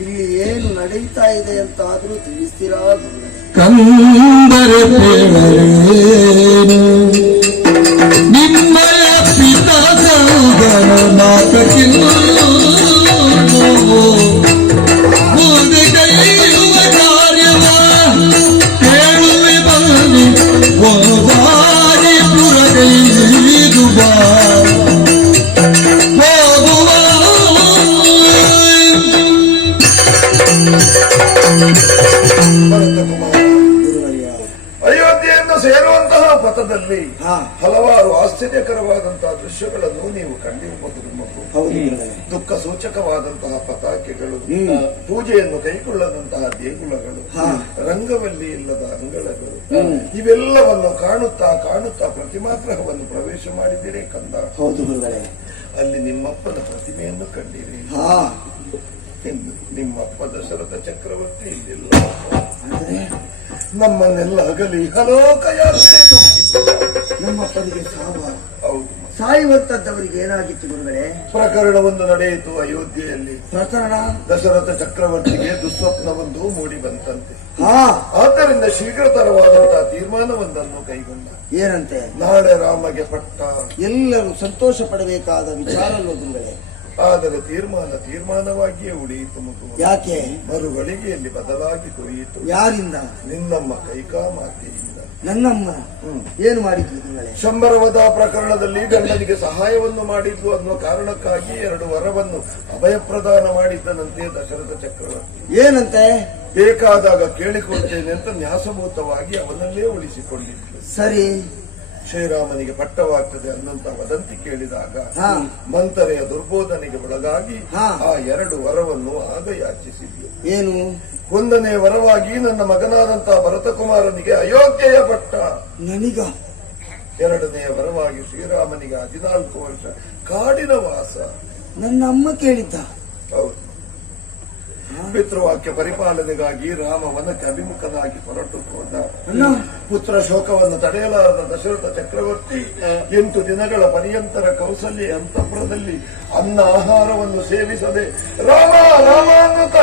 ಇಲ್ಲಿ ಏನು ನಡೀತಾ ಇದೆ ಅಂತ ಆದ್ರೂ ತಿಳಿಸ್ತೀರಾ? ಕಂದರೆ ನಿಮ್ಮಯ ಪಿತಾಸೌದರ ನಾಟಕಿಲ್ಲ ಕೈಯುವ ಕಾರ್ಯವ ಕೇಳುವೆ ಬನ್ನಿ ಹೋದಾರಿ ಪುರಗೈದು ಬಾ ಅಯೋಧ್ಯೆಯಿಂದ ಸೇರುವಂತಹ ಪಥದಲ್ಲಿ ಹಲವಾರು ಆಶ್ಚರ್ಯಕರವಾದಂತಹ ದೃಶ್ಯಗಳನ್ನು ನೀವು ಕಂಡಿರಬಹುದು. ದುಃಖ ಸೂಚಕವಾದಂತಹ ಪತಾಕೆಗಳು, ಪೂಜೆಯನ್ನು ಕೈಗೊಳ್ಳದಂತಹ ದೇಗುಲಗಳು, ರಂಗವಲ್ಲಿ ಇಲ್ಲದ ಅಂಗಳಗಳು, ಇವೆಲ್ಲವನ್ನು ಕಾಣುತ್ತಾ ಕಾಣುತ್ತಾ ಪ್ರತಿಮಾಗ್ರಹವನ್ನು ಪ್ರವೇಶ ಮಾಡಿದಿರೇ ಕಂದ. ಹೌದು ಗುರುಗಳೇ, ಅಲ್ಲಿ ನಿಮ್ಮಪ್ಪನ ಪ್ರತಿಮೆಯನ್ನು ಕಂಡಿರಿ. ನಿಮ್ಮಪ್ಪ ದಶರಥ ಚಕ್ರವರ್ತಿ ಇಲ್ಲಿಲ್ಲ. ನಮ್ಮನ್ನೆಲ್ಲ ಅಗಲಿ ಹಲೋಕಯಾತ್ರೆ. ನಮ್ಮಪ್ಪನಿಗೆ ಸಾವ. ಹೌದು, ಸಾಯುವಂತದ್ದವರಿಗೆ ಏನಾಗಿತ್ತು ಗುರುಗಳೇ? ಪ್ರಕರಣವೊಂದು ನಡೆಯಿತು ಅಯೋಧ್ಯೆಯಲ್ಲಿ. ಪ್ರಕರಣ? ದಶರಥ ಚಕ್ರವರ್ತಿಗೆ ದುಸ್ವಪ್ನವೊಂದು ಮೂಡಿ ಬಂತಂತೆ. ಆದ್ದರಿಂದ ಶೀಘ್ರತರವಾದಂತಹ ತೀರ್ಮಾನವೊಂದನ್ನು ಕೈಗೊಂಡ. ಏನಂತೆ? ನಾಳೆ ರಾಮಗೆ ಪಟ್ಟ. ಎಲ್ಲರೂ ಸಂತೋಷ ಪಡಬೇಕಾದ ವಿಚಾರ ಗುರುಗಳೇ. ಆದರೆ ತೀರ್ಮಾನವಾಗಿಯೇ ಉಳಿಯಿತು ಮಗು. ಯಾಕೆ? ಮರುಗಳಿಗೆಯಲ್ಲಿ ಬದಲಾಗಿ ಹೋಯಿತು. ಯಾರಿಂದ? ನಿನ್ನಮ್ಮ ಕೈಕಾಮಾತೆಯಿಂದ. ನನ್ನಮ್ಮ ಏನು ಮಾಡಿದ್ರು ಗುರುಗಳೇ? ಶಂಬರವದ ಪ್ರಕರಣದಲ್ಲಿ ಗಂಡನಿಗೆ ಸಹಾಯವನ್ನು ಮಾಡಿದ್ದು ಅನ್ನೋ ಕಾರಣಕ್ಕಾಗಿ 2 ವರವನ್ನು ಅಭಯಪ್ರದಾನ ಮಾಡಿದ್ದನಂತೆ ದಶರಥ ಚಕ್ರವರ್ತಿ. ಏನಂತೆ? ಬೇಕಾದಾಗ ಕೇಳಿಕೊಳ್ತೇನೆ ಅಂತ ನ್ಯಾಸಭೂತವಾಗಿ ಅವನಲ್ಲೇ ಉಳಿಸಿಕೊಂಡಿದ್ದು. ಸರಿ, ಶ್ರೀರಾಮನಿಗೆ ಪಟ್ಟವಾಗ್ತದೆ ಅನ್ನಂತ ವದಂತಿ ಕೇಳಿದಾಗ ಮಂತರೆಯ ದುರ್ಬೋಧನೆಗೆ ಒಳಗಾಗಿ ಆ 2 ವರವನ್ನು ಆಗ ಯಾಚಿಸಿದ್ಲು. ಏನು? 1ನೇ ವರವಾಗಿ ನನ್ನ ಮಗನಾದಂತಹ ಭರತಕುಮಾರನಿಗೆ ಅಯೋಧ್ಯೆಯ ಪಟ್ಟ. ನನಗ? 2ನೇ ವರವಾಗಿ ಶ್ರೀರಾಮನಿಗೆ 14 ವರ್ಷ ಕಾಡಿನ ವಾಸ. ನನ್ನ ಅಮ್ಮ ಕೇಳಿದ್ದ. ಹೌದು. ಪಿತೃವಾಕ್ಯ ಪರಿಪಾಲನೆಗಾಗಿ ರಾಮ ವನಕ್ಕೆ ಅಭಿಮುಖನಾಗಿ ಹೊರಟು ಹೋದ. ಪುತ್ರ ಶೋಕವನ್ನು ತಡೆಯಲಾರದ ದಶರಥ ಚಕ್ರವರ್ತಿ 8 ದಿನಗಳ ಪರ್ಯಂತರ ಕೌಸಲ್ಯ ಅಂತಃಪುರದಲ್ಲಿ ಅನ್ನ ಆಹಾರವನ್ನು ಸೇವಿಸದೆ ರಾಮ ರಾಮ ಅನ್ನುತ್ತಾ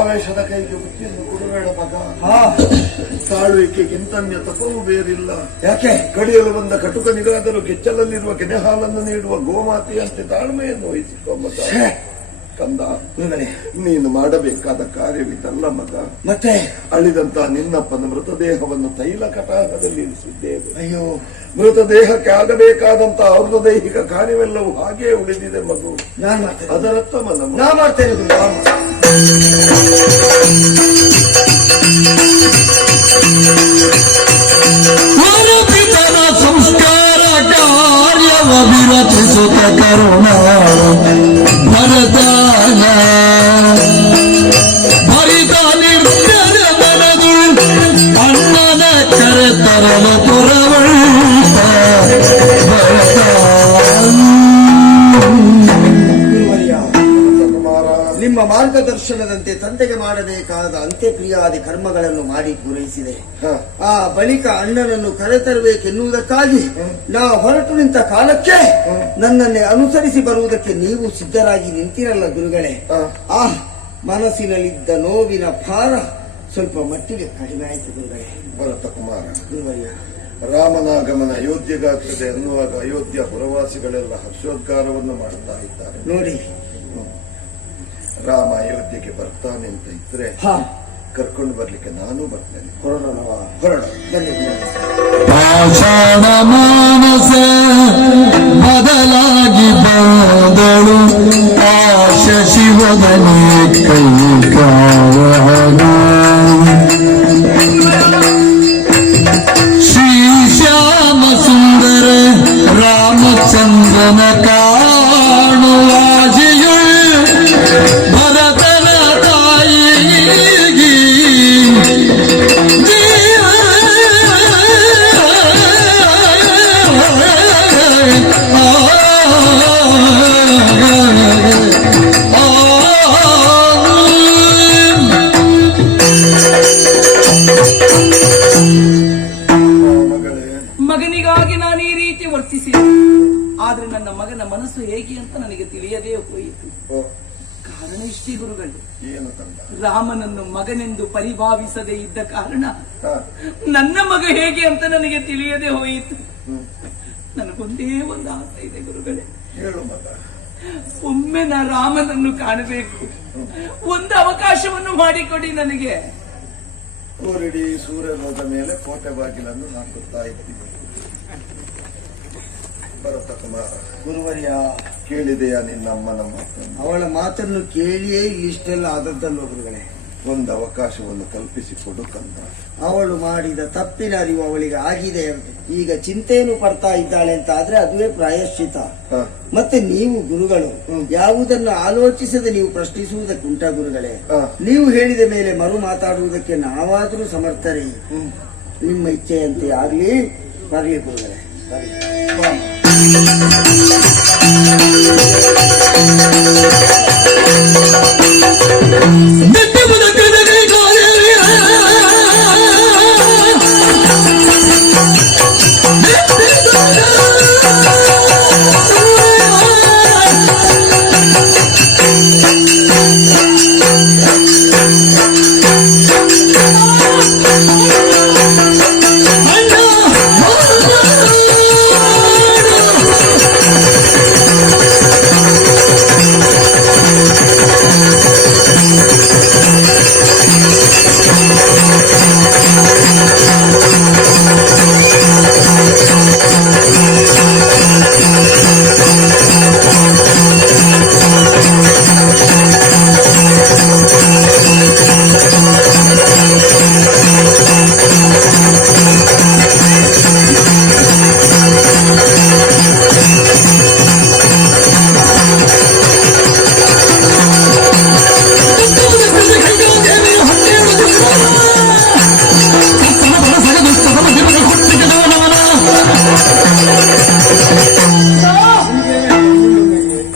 ಆವೇಶದ ಕೈಗೆ ಬುದ್ಧಿಯನ್ನು ಕೊಡಬೇಡ ಮಗ. ತಾಳುವಿಕೆಗಿಂತನ್ಯ ತಪವೂ ಬೇರಿಲ್ಲ. ಯಾಕೆ? ಕಡಿಯಲು ಬಂದ ಕಟುಕನಿಗಾದರೂ ಕೆಚ್ಚಲಲ್ಲಿರುವ ಕೆನೆ ಹಾಲನ್ನು ನೀಡುವ ಗೋಮಾತೆಯಂತೆ ತಾಳ್ಮೆಯನ್ನು ವಹಿಸಿಕೊಂಬ ಕಂದ. ನೀನು ಮಾಡಬೇಕಾದ ಕಾರ್ಯವಿದಲ್ಲ ಮಗ. ಮತ್ತೆ ಅಳಿದಂತ ನಿನ್ನಪ್ಪನ ಮೃತದೇಹವನ್ನು ತೈಲ ಕಟಾಹದಲ್ಲಿ ಇರಿಸಿದ್ದೇವೆ. ಅಯ್ಯೋ, ಮೃತದೇಹಕ್ಕೆ ಆಗಬೇಕಾದಂತ ಔರ್ಧದೈಹಿಕ ಕಾರ್ಯವೆಲ್ಲವೂ ಹಾಗೇ ಉಳಿದಿದೆ ಮಗು. ಅದರತ್ತ ನಾ ಮಾಡ್ತೇನೆ. ಸಂಸ್ಕಾರ ಕಾರ್ಯವ ವಿರಚಿಸುತ್ತ ಕರುಣ ಭರತಾನ ಭರಿತ ನಿರ್ಜನ ಮನದು ಅಣ್ಣನ ಕರೆತರಲು ಪುರವಳ್ತ ನಿಮ್ಮ ಮಾರ್ಗದರ್ಶನದಂತೆ ತಂದೆಗೆ ಮಾಡಬೇಕಾದ ಅಂತ್ಯಕ್ರಿಯಾದಿ ಕರ್ಮಗಳನ್ನು ಮಾಡಿ ಪೂರೈಸಿದೆ. ಆ ಬಳಿಕ ಅಣ್ಣನನ್ನು ಕರೆತರಬೇಕೆನ್ನುವುದಕ್ಕಾಗಿ ನಾ ಹೊರಟು ನಿಂತ ಕಾಲಕ್ಕೆ ನನ್ನನ್ನೇ ಅನುಸರಿಸಿ ಬರುವುದಕ್ಕೆ ನೀವು ಸಿದ್ಧರಾಗಿ ನಿಂತಿರಲ್ಲ ಗುರುಗಳೇ. ಆ ಮನಸ್ಸಿನಲ್ಲಿದ್ದ ನೋವಿನ ಭಾರ ಸ್ವಲ್ಪ ಮಟ್ಟಿಗೆ ಕಡಿಮೆ ಆಯಿತು ಗುರುಗಳೇ. ಭರತ ಕುಮಾರ, ಗುರುವಯ್ಯ, ರಾಮನಾಗಮನ ಅಯೋಧ್ಯೆಗಾಗ್ತದೆ ಅನ್ನುವಾಗ ಅಯೋಧ್ಯ ಪುರವಾಸಿಗಳೆಲ್ಲ ಹರ್ಷೋದ್ಗಾರವನ್ನು ಮಾಡುತ್ತಾ ಇದ್ದಾರೆ. ನೋಡಿ, ರಾಮ ಅಯೋಧ್ಯೆಗೆ ಬರ್ತಾನೆ ಅಂತ ಇದ್ರೆ ಕರ್ಕೊಂಡು ಬರ್ಲಿಕ್ಕೆ ನಾನು ಬರ್ತೇನೆ. ಹೊರಡ ಬನ್ನಿ. ಪಾಷಾಣ ಮಾನಸ ಬದಲಾಗಿ ಬಂದಳು ಆಶ ಶಿವದನೆ ಕೈ ಕಾವಾಗ ಶ್ರೀಶ್ಯಾಮ ಸುಂದರ ರಾಮಚಂದ್ರನ ಕಾಣುವಾಜಿಯು ಭರತನ ತಾಯಿಗಿ ಮಗನಿಗಾಗಿ ನಾನು ಈ ರೀತಿ ವರ್ತಿಸಿ, ಆದ್ರೆ ನನ್ನ ಮಗನ ಮನಸ್ಸು ಹೇಗೆ ಅಂತ ನನಗೆ ತಿಳಿಯದೇ ಹೋಯಿತು. ಕಾರಣ ಇಷ್ಟೇ ಗುರುಗಳು, ರಾಮನನ್ನು ಮಗನೆಂದು ಪರಿಭಾವಿಸದೇ ಇದ್ದ ಕಾರಣ ನನ್ನ ಮಗ ಹೇಗೆ ಅಂತ ನನಗೆ ತಿಳಿಯದೆ ಹೋಯಿತು. ನನಗೊಂದೇ ಒಂದು ಆಸೆ ಇದೆ ಗುರುಗಳೇ, ಒಮ್ಮೆ ನಾ ರಾಮನನ್ನು ಕಾಣಬೇಕು. ಒಂದು ಅವಕಾಶವನ್ನು ಮಾಡಿಕೊಡಿ ನನಗೆ. ಕೋರಡಿ ಸೂರ್ಯನೋದ ಮೇಲೆ ಕೋಟೆ ಬಾಗಿಲನ್ನು ಹಾಕುತ್ತಾ ಇದ್ದೀವಿ. ಭರತ ಕುಮಾರ, ಗುರುವರ್ಯ, ಕೇಳಿದೆಯಾ ನಿನ್ನಮ್ಮನ ಮಾತನ್ನು? ಅವಳ ಮಾತನ್ನು ಕೇಳಿಯೇ ಇಲ್ಲಿಷ್ಟೆಲ್ಲ ಆದದ್ದಲ್ಲೋ ಗುರುಗಳೇ. ಒಂದು ಅವಕಾಶವನ್ನು ಕಲ್ಪಿಸಿಕೊಡು ಕಂದ. ಅವಳು ಮಾಡಿದ ತಪ್ಪಿನ ಅರಿವು ಅವಳಿಗೆ ಆಗಿದೆ. ಈಗ ಚಿಂತೆಯನ್ನು ಪಡ್ತಾ ಇದ್ದಾಳೆ ಅಂತ ಆದ್ರೆ ಅದುವೇ ಪ್ರಾಯಶ್ಚಿತ. ಮತ್ತೆ ನೀವು ಗುರುಗಳು ಯಾವುದನ್ನು ಆಲೋಚಿಸದೆ ನೀವು ಪ್ರಶ್ನಿಸುವುದಕ್ಕುಂಟ ಗುರುಗಳೇ. ನೀವು ಹೇಳಿದ ಮೇಲೆ ಮರು ಮಾತಾಡುವುದಕ್ಕೆ ನಾವಾದರೂ ಸಮರ್ಥರೇ. ನಿಮ್ಮ ಇಚ್ಛೆಯಂತೆ ಆಗ್ಲಿ, ಬರಲಿ ಗುರುಗಳೇ, ಬರಲಿ.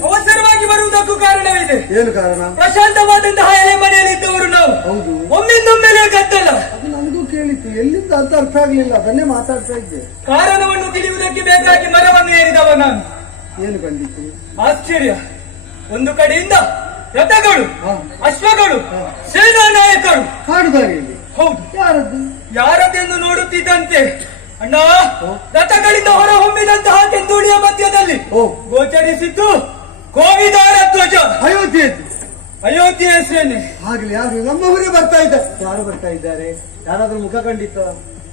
ಅವಸರವಾಗಿ ಬರುವುದಕ್ಕೂ ಕಾರಣವಿದೆ. ಏನು ಕಾರಣ? ಪ್ರಶಾಂತವಾದಂತಹ ಎಲೆ ಮನೆಯಲ್ಲಿ ಇದ್ದವರು ನಾವು. ಹೌದು, ಒಮ್ಮಿಂದೊಮ್ಮೆಲೆ ಗದ್ದಲ. ಅದು ನನಗೂ ಕೇಳಿತು, ಎಲ್ಲಿಂದ ಅಂತ ಅರ್ಥ ಆಗ್ಲಿಲ್ಲ, ಅದನ್ನೇ ಮಾತಾಡ್ತಾ ಇದ್ದೆ. ಕಾರಣವನ್ನು ತಿಳಿಯುವುದಕ್ಕೆ ಬೇಕಾಗಿ ಮರವನ್ನು ಏರಿದವ ನಾನು. ಏನು ಕಂಡಿತು? ಆಶ್ಚರ್ಯ. ಒಂದು ಕಡೆಯಿಂದ ರಥಗಳು, ಅಶ್ವಗಳು, ಸೇನಾ ನಾಯಕರು ಕಾಡುದಾರಿಯಲ್ಲಿ. ಹೌದು, ಯಾರದ್ದು? ಯಾರದೆಂದು ನೋಡುತ್ತಿದ್ದಂತೆ ಅಣ್ಣ ರಥಗಳಿಂದ ಹೊರ ಹೊಮ್ಮಿದಂತಹ ಕೆಂದುಳಿಯ ಮಧ್ಯದಲ್ಲಿ ಗೋಚರಿಸಿದ್ದು ಗೋವಿದಾರ ಧ್ವಜ. ಅಯೋಧ್ಯೆಯ ಸೇನೆ. ಆಗ್ಲಿ, ಯಾರು ನಮ್ಮವರೇ ಬರ್ತಾ ಇದ್ದಾರೆ. ಯಾರು ಬರ್ತಾ ಇದ್ದಾರೆ? ಯಾರಾದ್ರೂ ಮುಖ ಕಂಡಿತ?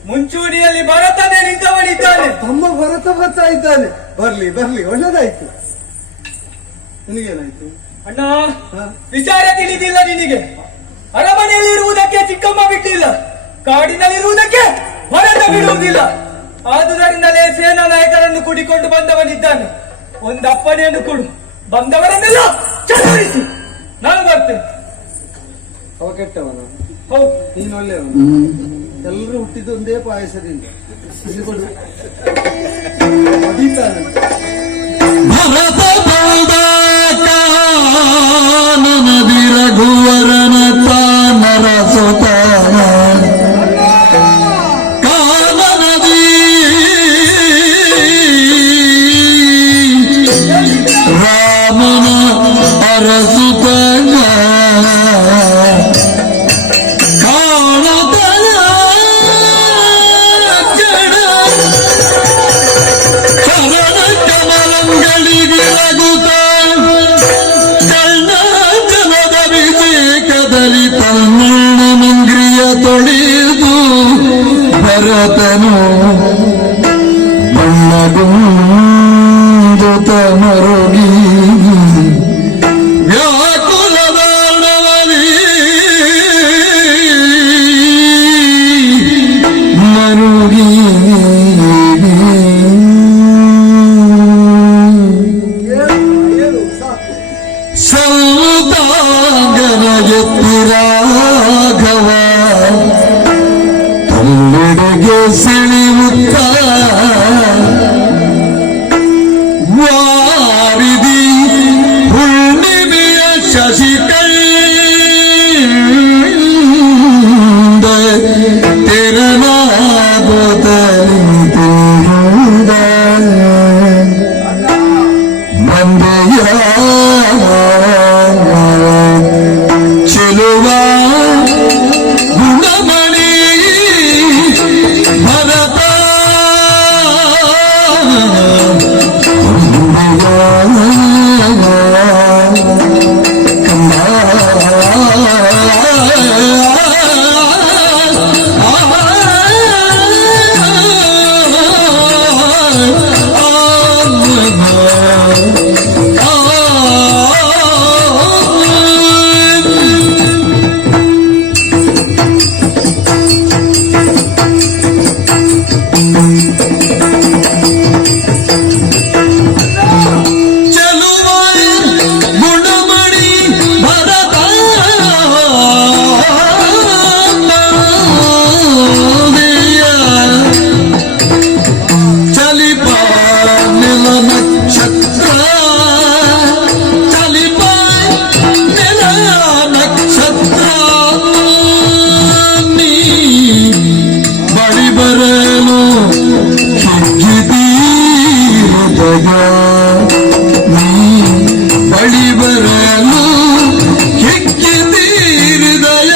ಮುಂಚೂಣಿಯಲ್ಲಿ ಭರತನೇ ನಿಂತವನಿದ್ದಾನೆ. ತಮ್ಮ ಭರತ ಬರ್ತಾ ಇದ್ದಾನೆ. ಬರ್ಲಿ ಬರ್ಲಿ, ಒಳ್ಳೆದಾಯ್ತು. ನಿನಗೇನಾಯ್ತು ಅಣ್ಣ? ವಿಚಾರ ತಿಳಿದಿಲ್ಲ ನಿನಗೆ. ಅರಮನೆಯಲ್ಲಿ ಇರುವುದಕ್ಕೆ ಚಿಕ್ಕಮ್ಮ ಬಿಟ್ಟಿಲ್ಲ, ಕಾಡಿನಲ್ಲಿರುವುದಕ್ಕೆ ಭರತ ಬಿಡುವುದಿಲ್ಲ. ಆದುದರಿಂದಲೇ ಸೇನಾ ನಾಯಕರನ್ನು ಕೂಡಿಕೊಂಡು ಬಂದವನಿದ್ದಾನೆ. ಒಂದು ಅಪ್ಪಣೆಯನ್ನು ಕೊಡು, ಬಂದವರನ್ನೆಲ್ಲ ಚಲಾಯಿಸಿ ನಾನು ಬರ್ತೇನೆ. ಅವ ಕೆಟ್ಟವನು? ಹೌದು. ನೀನು ಒಳ್ಳೆಯವನು. ಎಲ್ಲರೂ ಹುಟ್ಟಿದ್ದು ಒಂದೇ ಪಾಯಸದಿಂದ. ಕೊಡು. ಅಡಿತಾನೆ. ಭರತ ಬಂದ ಕಾನನದಿರಗು ಮರುಗಿ ವ್ಯಾಕುಲದಾಡವಲಿ ಮರುಗಿ ಸೌತಾಂಗನ ಎತ್ತಿರಾಘವ ತನ್ನೆಡೆಗೆ ಸೆಳೆಯುತ್ತ ವಾರಿದಿ ಹುಣ್ಣಿಮೆಯ ಶಶಿಕಂಡ ತೆರನಾಗುತ್ತಲಿಂದ ಮಂದೆಯ ಚೆಲುವ ಗುಣಮಣಿ ಭರತ ಬಳಿ ಬರಲು ಹಿಕ್ಕಿದೀರಿದಯ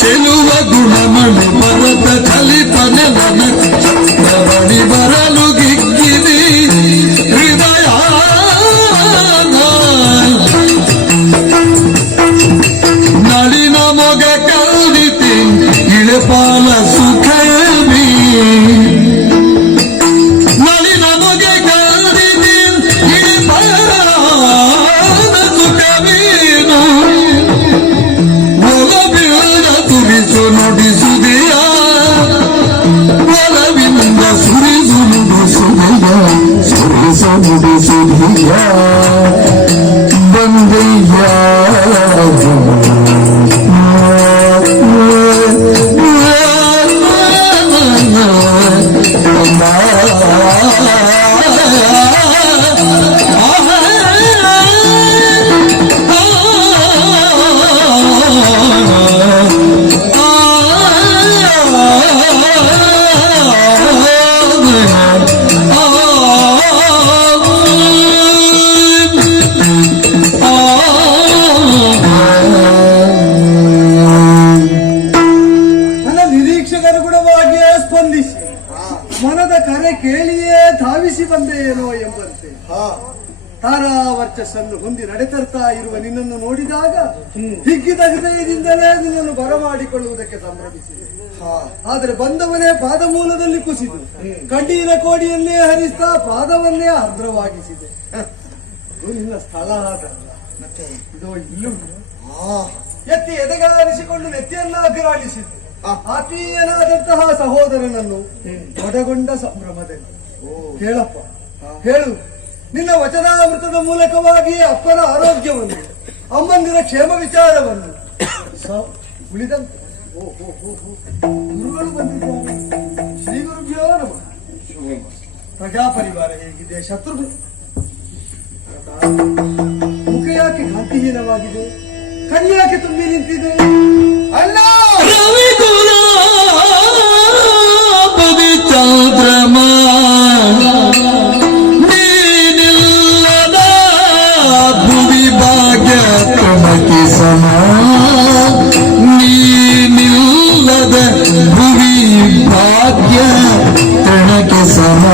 ಚೆಲುವ ಗುಣಮಣಿ ಭರತ ಕಲಿತ ನೆಲನ ಬಳಿ ಬರಲು ಗಿಕ್ಕಿದಿ ಹೃದಯ ನಳಿನ ಮೊಗ ಕಲ್ದಿತಿ ಇಳೆಪಾಲ ಸುಖಮಿ ನುಡಿಸುದೆಯ ಒಲವಿನಿಂದ ಸುರಿಸು ನುಡಿಸುದೆಯ ಸುರಿಸ ನುಡಿಸುದೆಯ ಬಂದೆಯ ಮನದ ಕರೆ ಕೇಳಿಯೇ ಧಾವಿಸಿ ಬಂದೆಯೇನೋ ಎಂಬಂತೆ ತಾರಾವರ್ಚಸ್ಸನ್ನು ಹೊಂದಿ ನಡೆತರ್ತಾ ಇರುವ ನಿನ್ನನ್ನು ನೋಡಿದಾಗ ಹಿಗ್ಗಿದ ಹೃದಯದಿಂದಲೇ ನಿನ್ನನ್ನು ಬರಮಾಡಿಕೊಳ್ಳುವುದಕ್ಕೆ ಸಂಭ್ರಮಿಸಿದೆ. ಆದರೆ ಬಂದವನೇ ಪಾದ ಮೂಲದಲ್ಲಿ ಕುಸಿದು ಕಡ್ಡಿನ ಕೋಡಿಯನ್ನೇ ಹರಿಸ್ತಾ ಪಾದವನ್ನೇ ಆರ್ದ್ರವಾಗಿಸಿದೆ. ಇದು ನಿನ್ನ ಸ್ಥಳ ಆದಲ್ಲ, ಮತ್ತೆ ಇದು ಇಲ್ಲು ಎತ್ತಿ ಎದೆಗಾರಿಸಿಕೊಂಡು ನೆತ್ತಿಯನ್ನ ಅಭಿರಾಡಿಸಿದೆ. ಆತ್ಮೀಯನಾದಂತಹ ಸಹೋದರನನ್ನು ಒಡಗೊಂಡ ಸಂಭ್ರಮದಲ್ಲಿ ಕೇಳಪ್ಪ, ಹೇಳು, ನಿನ್ನ ವಚನಾಮೃತದ ಮೂಲಕವಾಗಿ ಅಪ್ಪನ ಆರೋಗ್ಯವನ್ನು, ಅಮ್ಮಂದಿರ ಕ್ಷೇಮ ವಿಚಾರವನ್ನು ಉಳಿದಂತೆ ಗುರುಗಳು ಬಂದಿದ್ದಾರೆ. ಶ್ರೀ ಗುರುಭ್ಯೋ ನಮಃ. ಪ್ರಜಾಪರಿವಾರ ಹೇಗಿದೆ? ಶತ್ರು ಮುಖ ಯಾಕೆ ಕಾಂತಿಹೀನವಾಗಿದೆ? ಕಣ್ಣಾಕೆ ತುಂಬಿ ನಿಂತಿದೆ? ಅಲ್ಲ ಚಂದ್ರಮ ಭುವಿ ಭಾಗ್ಯ ಕಣಕ್ಕೆ ಸಮ, ನೀನಿಲ್ಲದ ಭುವಿ ಭಾಗ್ಯ ಕಣಕ್ಕೆ ಸಮ.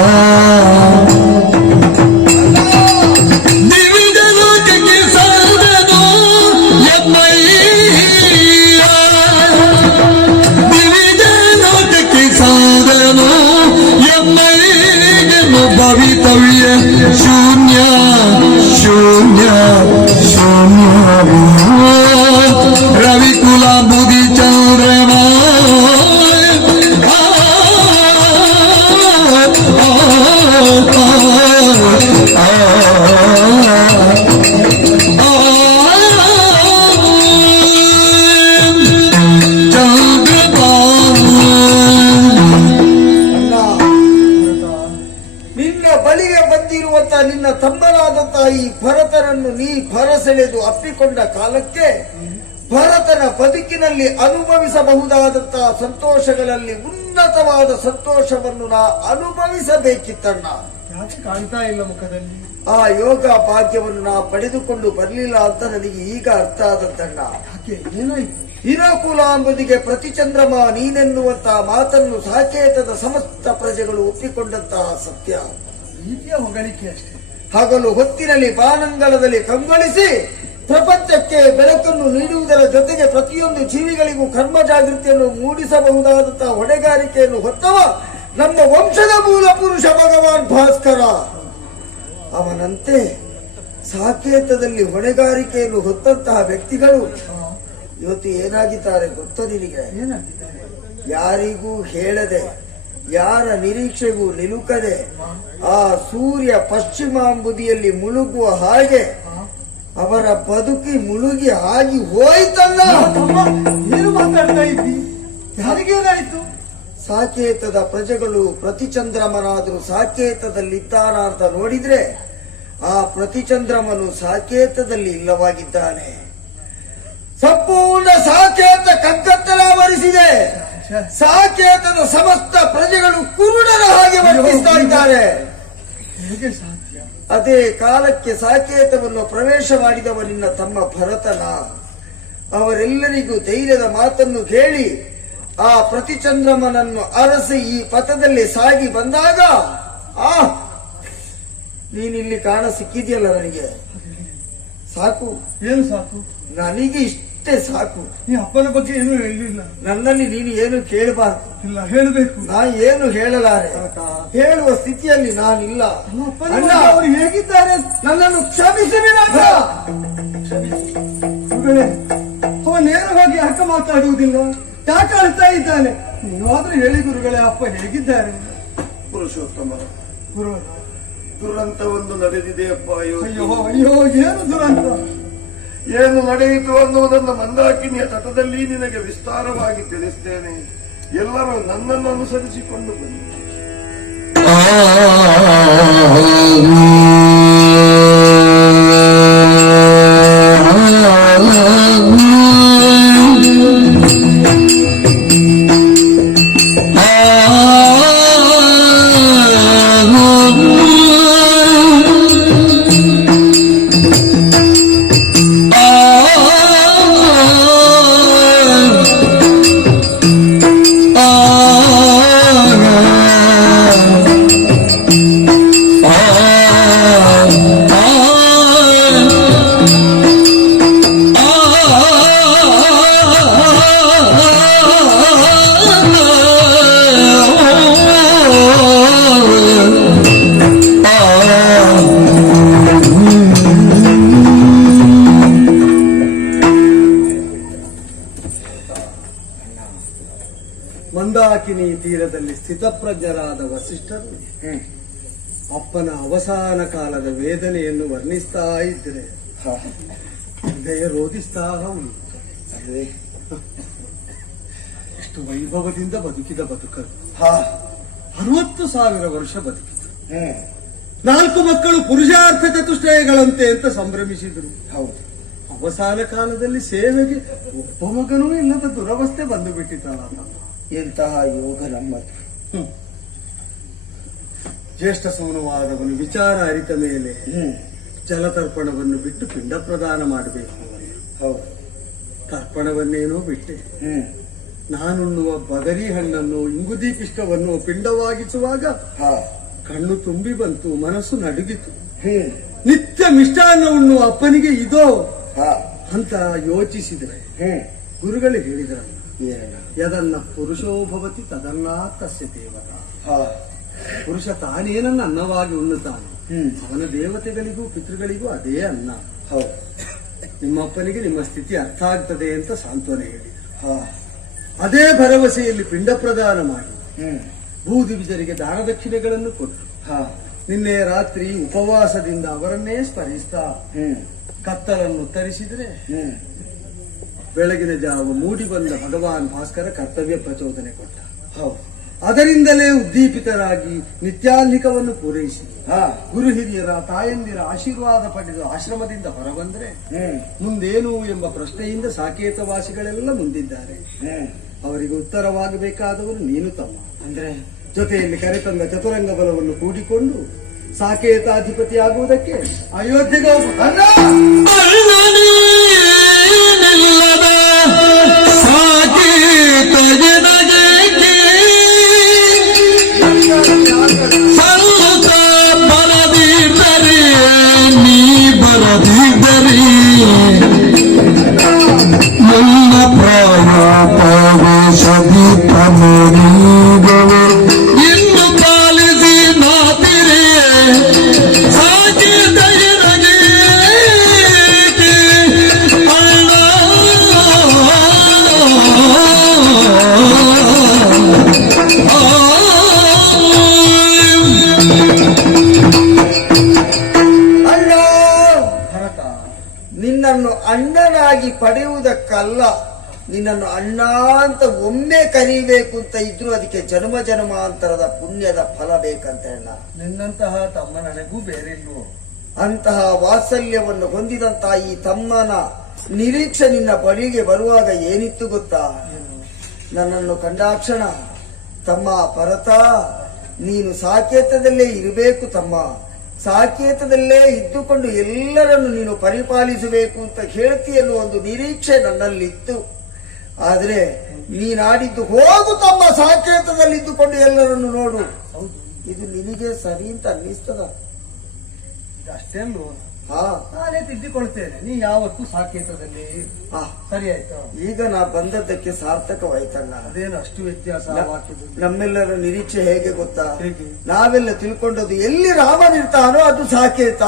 ಬಳಿಗೆ ಬಂದಿರುವಂತ ನಿನ್ನ ತಮ್ಮನಾದಂತಹ ಈ ಭರತನನ್ನು ನೀ ಭರಸೆಳೆದು ಅಪ್ಪಿಕೊಂಡ ಕಾಲಕ್ಕೆ ಭರತನ ಬದುಕಿನಲ್ಲಿ ಅನುಭವಿಸಬಹುದಾದಂತಹ ಸಂತೋಷಗಳಲ್ಲಿ ಉನ್ನತವಾದ ಸಂತೋಷವನ್ನು ನಾ ಅನುಭವಿಸಬೇಕಿತ್ತಣ್ಣ. ಯಾಕೆ ಕಾಣ್ತಾ ಇಲ್ಲ ಮುಖದಲ್ಲಿ? ಆ ಯೋಗ ಭಾಗ್ಯವನ್ನು ನಾ ಪಡೆದುಕೊಂಡು ಬರಲಿಲ್ಲ ಅಂತ ನನಗೆ ಈಗ ಅರ್ಥ ಆದದ್ದಣ್ಣ. ಯಾಕೆ, ಏನಾಯ್ತು? ಹಿರಕುಲಾಂಬುದಿಗೆ ಪ್ರತಿಚಂದ್ರಮ ನೀನೆನ್ನುವಂತಹ ಮಾತನ್ನು ಸಾಕೇತದ ಸಮಸ್ತ ಪ್ರಜೆಗಳು ಒಪ್ಪಿಕೊಂಡಂತಹ ಸತ್ಯ. ರೀತಿಯ ಹೊಗಳಿಕೆ ಅಷ್ಟೇ. ಹಗಲು ಹೊತ್ತಿನಲ್ಲಿ ಬಾನಂಗಳದಲ್ಲಿ ಕಂಗೊಳಿಸಿ ಪ್ರಪಂಚಕ್ಕೆ ಬೆಳಕನ್ನು ನೀಡುವುದರ ಜೊತೆಗೆ ಪ್ರತಿಯೊಂದು ಜೀವಿಗಳಿಗೂ ಕರ್ಮ ಜಾಗೃತಿಯನ್ನು ಮೂಡಿಸಬಹುದಾದಂತಹ ಹೊಣೆಗಾರಿಕೆಯನ್ನು ಹೊತ್ತವ ನಮ್ಮ ವಂಶದ ಮೂಲ ಪುರುಷ ಭಗವಾನ್ ಭಾಸ್ಕರ. ಅವನಂತೆ ಸಾಕೇತದಲ್ಲಿ ಹೊಣೆಗಾರಿಕೆಯನ್ನು ಹೊತ್ತಂತಹ ವ್ಯಕ್ತಿಗಳು ಇವತ್ತು ಏನಾಗಿದ್ದಾರೆ ಗೊತ್ತ ನಿನಗೆ? ಏನಾಗಿದ್ದಾರೆ? ಯಾರಿಗೂ ಹೇಳದೆ, ಯಾರ ನಿರೀಕ್ಷೆಗೂ ನಿಲುಕದೆ ಆ ಸೂರ್ಯ ಪಶ್ಚಿಮಾಂಬುದಿಯಲ್ಲಿ ಮುಳುಗುವ ಹಾಗೆ ಅವರ ಬದುಕಿ ಮುಳುಗಿ ಆಗಿ ಹೋಯ್ತಲ್ಲ. ಏನು ಮಾತಾಡ್ತಾ ಇದ್ದಿ? ಯಾರಿಗೇನಾಯ್ತು? ಸಾಕೇತದ ಪ್ರಜೆಗಳು ಪ್ರತಿಚಂದ್ರಮನಾದರೂ ಸಾಕೇತದಲ್ಲಿದ್ದಾನ ಅಂತ ನೋಡಿದ್ರೆ ಆ ಪ್ರತಿಚಂದ್ರಮನು ಸಾಕೇತದಲ್ಲಿ ಇಲ್ಲವಾಗಿದ್ದಾನೆ. ಸಂಪೂರ್ಣ ಸಾಕೇತ ಕಗ್ಗತ್ತಲಾವರಿಸಿದೆ. ಸಾಕೇತದ ಸಮಸ್ತ ಪ್ರಜೆಗಳು ಕುರುಡರ ಹಾಗೆ ವರ್ತಿಸ್ತಾ ಇದ್ದಾರೆ. ಹೇಗೆ ಸಾಧ್ಯ? ಅದೇ ಕಾಲಕ್ಕೆ ಸಾಕೇತವನ್ನು ಪ್ರವೇಶ ಮಾಡಿದವ ನಿನ್ನ ತಮ್ಮ ಭರತನ. ಅವರೆಲ್ಲರಿಗೂ ಧೈರ್ಯದ ಮಾತನ್ನು ಕೇಳಿ ಆ ಪ್ರತಿಚಂದ್ರಮನನ್ನು ಅರಸಿ ಈ ಪಥದಲ್ಲಿ ಸಾಗಿ ಬಂದಾಗ ನೀನಿಲ್ಲಿ ಕಾಣ ಸಿಕ್ಕಿದೆಯಲ್ಲ, ನನಗೆ ಸಾಕು. ಏನು ಸಾಕು? ನನಗೆ ಇಷ್ಟೇ ಸಾಕು. ನೀ ಅಪ್ಪನ ಬಗ್ಗೆ ಏನು ಹೇಳಿಲ್ಲ. ನನ್ನಲ್ಲಿ ನೀನು ಏನು ಕೇಳಬಾರ್ದು. ಇಲ್ಲ, ಹೇಳಬೇಕು. ನಾ ಏನು ಹೇಳಲಾರೆ, ಹೇಳುವ ಸ್ಥಿತಿಯಲ್ಲಿ ನಾನಿಲ್ಲ. ಅಣ್ಣ, ಅವರು ಹೇಗಿದ್ದಾರೆ? ನನ್ನನ್ನು ಕ್ಷಮಿಸಿ ವಿನಾಶ. ಮಗಳೇ, ಅವ ನೇರವಾಗಿ ಅಕ್ಕ ಮಾತಾಡುವುದಿಲ್ಲ. ಯಾಕೆ ಅಳ್ತಾ ಇದ್ದಾನೆ? ನೀವಾದ್ರೂ ಹೇಳಿ ಗುರುಗಳೇ, ಅಪ್ಪ ಹೇಗಿದ್ದಾರೆ? ಪುರುಷೋತ್ತಮ, ಗುರು, ದುರಂತ ಒಂದು ನಡೆದಿದೆಯಪ್ಪ. ಅಯ್ಯೋ ಅಯ್ಯೋ, ಏನು ದುರಂತ? ಏನು ನಡೆಯಿತು ಅನ್ನುವುದನ್ನು ಮಂದಾಕಿನಿಯ ತಟದಲ್ಲಿ ನಿನಗೆ ವಿಸ್ತಾರವಾಗಿ ತಿಳಿಸ್ತೇನೆ. ಎಲ್ಲರೂ ನನ್ನನ್ನು ಅನುಸರಿಸಿಕೊಂಡು ಬನ್ನಿ. ಮಂದಾಕಿನಿ ತೀರದಲ್ಲಿ ಸ್ಥಿತಪ್ರಜ್ಞರಾದ ವಸಿಷ್ಠರು ಅಪ್ಪನ ಅವಸಾನ ಕಾಲದ ವೇದನೆಯನ್ನು ವರ್ಣಿಸ್ತಾ ಇದ್ರೆ ಹೃದಯ ರೋಧಿಸ್ತಾ ಉಂಟು. ಎಷ್ಟು ವೈಭವದಿಂದ ಬದುಕಿದ ಬದುಕರು. 60,000 ವರ್ಷ ಬದುಕಿತು. 4 ಮಕ್ಕಳು ಪುರುಷಾರ್ಥ ಚತುಷ್ಟಯಗಳಂತೆ ಅಂತ ಸಂಭ್ರಮಿಸಿದರು. ಹೌದು, ಅವಸಾನ ಕಾಲದಲ್ಲಿ ಸೇವೆಗೆ ಒಬ್ಬ ಮಗನೂ ಇಲ್ಲದ ದುರವಸ್ಥೆ ಬಂದು ಬಿಟ್ಟಿತಲ್ಲ. ಎಂತಹ ಯೋಗ ನಮ್ಮದು. ಜ್ಯೇಷ್ಠ ಸೋನುವಾದವನು ವಿಚಾರ ಅರಿತ ಮೇಲೆ ಜಲತರ್ಪಣವನ್ನು ಬಿಟ್ಟು ಪಿಂಡ ಪ್ರದಾನ ಮಾಡಬೇಕು. ಹೌದು, ತರ್ಪಣವನ್ನೇನೋ ಬಿಟ್ಟೆ. ನಾನುಣ್ಣುವ ಬದರಿ ಹಣ್ಣನ್ನು ಇಂಗುದಿ ಪಿಷ್ಟವನ್ನು ಪಿಂಡವಾಗಿಸುವಾಗ ಕಣ್ಣು ತುಂಬಿ ಬಂತು, ಮನಸ್ಸು ನಡುಗಿತು. ನಿತ್ಯ ಮಿಷ್ಟಾನ್ನ ಉಣ್ಣುವ ಅಪ್ಪನಿಗೆ ಇದೋ ಅಂತ ಯೋಚಿಸಿದರೆ ಗುರುಗಳು ಹೇಳಿದರು, ಯದನ್ನ ಪುರುಷೋ ಭವತಿ ತದನ್ನ ತಸ್ಯ ದೇವತ. ಪುರುಷ ತಾನೇನನ್ನ ಅನ್ನವಾಗಿ ಉಣ್ಣುತ್ತಾನೆ, ಅವನ ದೇವತೆಗಳಿಗೂ ಪಿತೃಗಳಿಗೂ ಅದೇ ಅನ್ನ. ಹೌದು, ನಿಮ್ಮಪ್ಪನಿಗೆ ನಿಮ್ಮ ಸ್ಥಿತಿ ಅರ್ಥ ಆಗ್ತದೆ ಅಂತ ಸಾಂತ್ವನ ಹೇಳಿದರು. ಅದೇ ಭರವಸೆಯಲ್ಲಿ ಪಿಂಡ ಪ್ರದಾನ ಮಾಡಿ ಭೂದಿವಿಜರಿಗೆ ದಾನ ದಕ್ಷಿಣೆಗಳನ್ನು ಕೊಟ್ಟರು. ನಿನ್ನೆ ರಾತ್ರಿ ಉಪವಾಸದಿಂದ ಅವರನ್ನೇ ಸ್ಮರಿಸ್ತಾ ಕತ್ತಲನ್ನು ತರಿಸಿದರೆ ಬೆಳಗಿನ ಜಾವ ಮೂಡಿ ಬಂದ ಭಗವಾನ್ ಭಾಸ್ಕರ ಕರ್ತವ್ಯ ಪ್ರಚೋದನೆ ಕೊಟ್ಟ. ಅದರಿಂದಲೇ ಉದ್ದೀಪಿತರಾಗಿ ನಿತ್ಯಾನ್ನಿಕವನ್ನು ಪೂರೈಸಿ ಹಾ ಗುರು ಹಿರಿಯರ ತಾಯಂದಿರ ಆಶೀರ್ವಾದ ಪಡೆದು ಆಶ್ರಮದಿಂದ ಹೊರಬಂದ್ರೆ ಮುಂದೇನು ಎಂಬ ಪ್ರಶ್ನೆಯಿಂದ ಸಾಕೇತವಾಸಿಗಳೆಲ್ಲ ಮುಂದಿದ್ದಾರೆ. ಅವರಿಗೆ ಉತ್ತರವಾಗಬೇಕಾದವರು ನೀನು ತಮ್ಮ. ಅಂದ್ರೆ ಜೊತೆಯಲ್ಲಿ ಕರೆತಂದ ಚತುರಂಗ ಬಲವನ್ನು ಕೂಡಿಕೊಂಡು ಸಾಕೇತಾಧಿಪತಿ ಆಗುವುದಕ್ಕೆ ಅಯೋಧ್ಯೆಗೆ ಹೋಗು. ಇನ್ನು ಪಾಲಿಸಿ ನಾತಿರೇ ಸಾಕಿದ ಅಣ್ಣ, ಭರತ, ನಿನ್ನನ್ನು ಅಣ್ಣನಾಗಿ ಪಡೆಯುವುದಕ್ಕಲ್ಲ, ನಿನ್ನನ್ನು ಅಣ್ಣ ಅಂತ ಒಮ್ಮೆ ಕರೀಬೇಕು ಅಂತ ಇದ್ರು ಅದಕ್ಕೆ ಜನ್ಮ ಜನ್ಮಾಂತರದ ಪುಣ್ಯದ ಫಲ ಬೇಕಂತ ಅಣ್ಣ. ನಿನ್ನಂತಹ ತಮ್ಮ ನನಗೂ ಬೇರೆ ಇಲ್ವೋ? ಅಂತಹ ವಾತ್ಸಲ್ಯವನ್ನು ಹೊಂದಿದಂತಹ ಈ ತಮ್ಮನ ನಿರೀಕ್ಷೆ ನಿನ್ನ ಬಳಿಗೆ ಬರುವಾಗ ಏನಿತ್ತು ಗೊತ್ತಾ? ನನ್ನನ್ನು ಕಂಡಾಕ್ಷಣ ತಮ್ಮ ಭರತ, ನೀನು ಸಾಕೇತದಲ್ಲೇ ಇರಬೇಕು ತಮ್ಮ, ಸಾಕೇತದಲ್ಲೇ ಇದ್ದುಕೊಂಡು ಎಲ್ಲರನ್ನು ನೀನು ಪರಿಪಾಲಿಸಬೇಕು ಅಂತ ಹೇಳ್ತಿ ಎನ್ನುವ ಒಂದು ನಿರೀಕ್ಷೆ ನನ್ನಲ್ಲಿತ್ತು. ಆದ್ರೆ ನೀನಾಡಿದ್ದು ಹೋಗು ತಮ್ಮ, ಸಾಕೇತದಲ್ಲಿ ಇದ್ದುಕೊಂಡು ಎಲ್ಲರನ್ನು ನೋಡು. ಇದು ನಿನಗೆ ಸರಿ ಅಂತ ಅನ್ನಿಸ್ತದ? ಅಷ್ಟೇ ಅಲ್ವೋ? ಹಾ, ನಾನೇ ತಿದ್ದಿಕೊಳ್ತೇನೆ, ನೀ ಯಾವತ್ತೂ ಸಾಕೇತದಲ್ಲಿ ಹಾ. ಸರಿ ಆಯ್ತು. ಈಗ ನಾ ಬಂದದ್ದಕ್ಕೆ ಸಾರ್ಥಕವಾಯ್ತಣ್ಣ. ಅದೇನು ಅಷ್ಟು ವ್ಯತ್ಯಾಸ ಆ ವಾಕ್ಯದಲ್ಲಿ? ನಮ್ಮೆಲ್ಲರ ನಿರೀಕ್ಷೆ ಹೇಗೆ ಗೊತ್ತಾ? ಹೇಗೆ? ನಾವೆಲ್ಲ ತಿಳ್ಕೊಂಡದ್ದು ಎಲ್ಲಿ ರಾಮನಿರ್ತಾನೋ ಅದು ಸಾಕೇತ,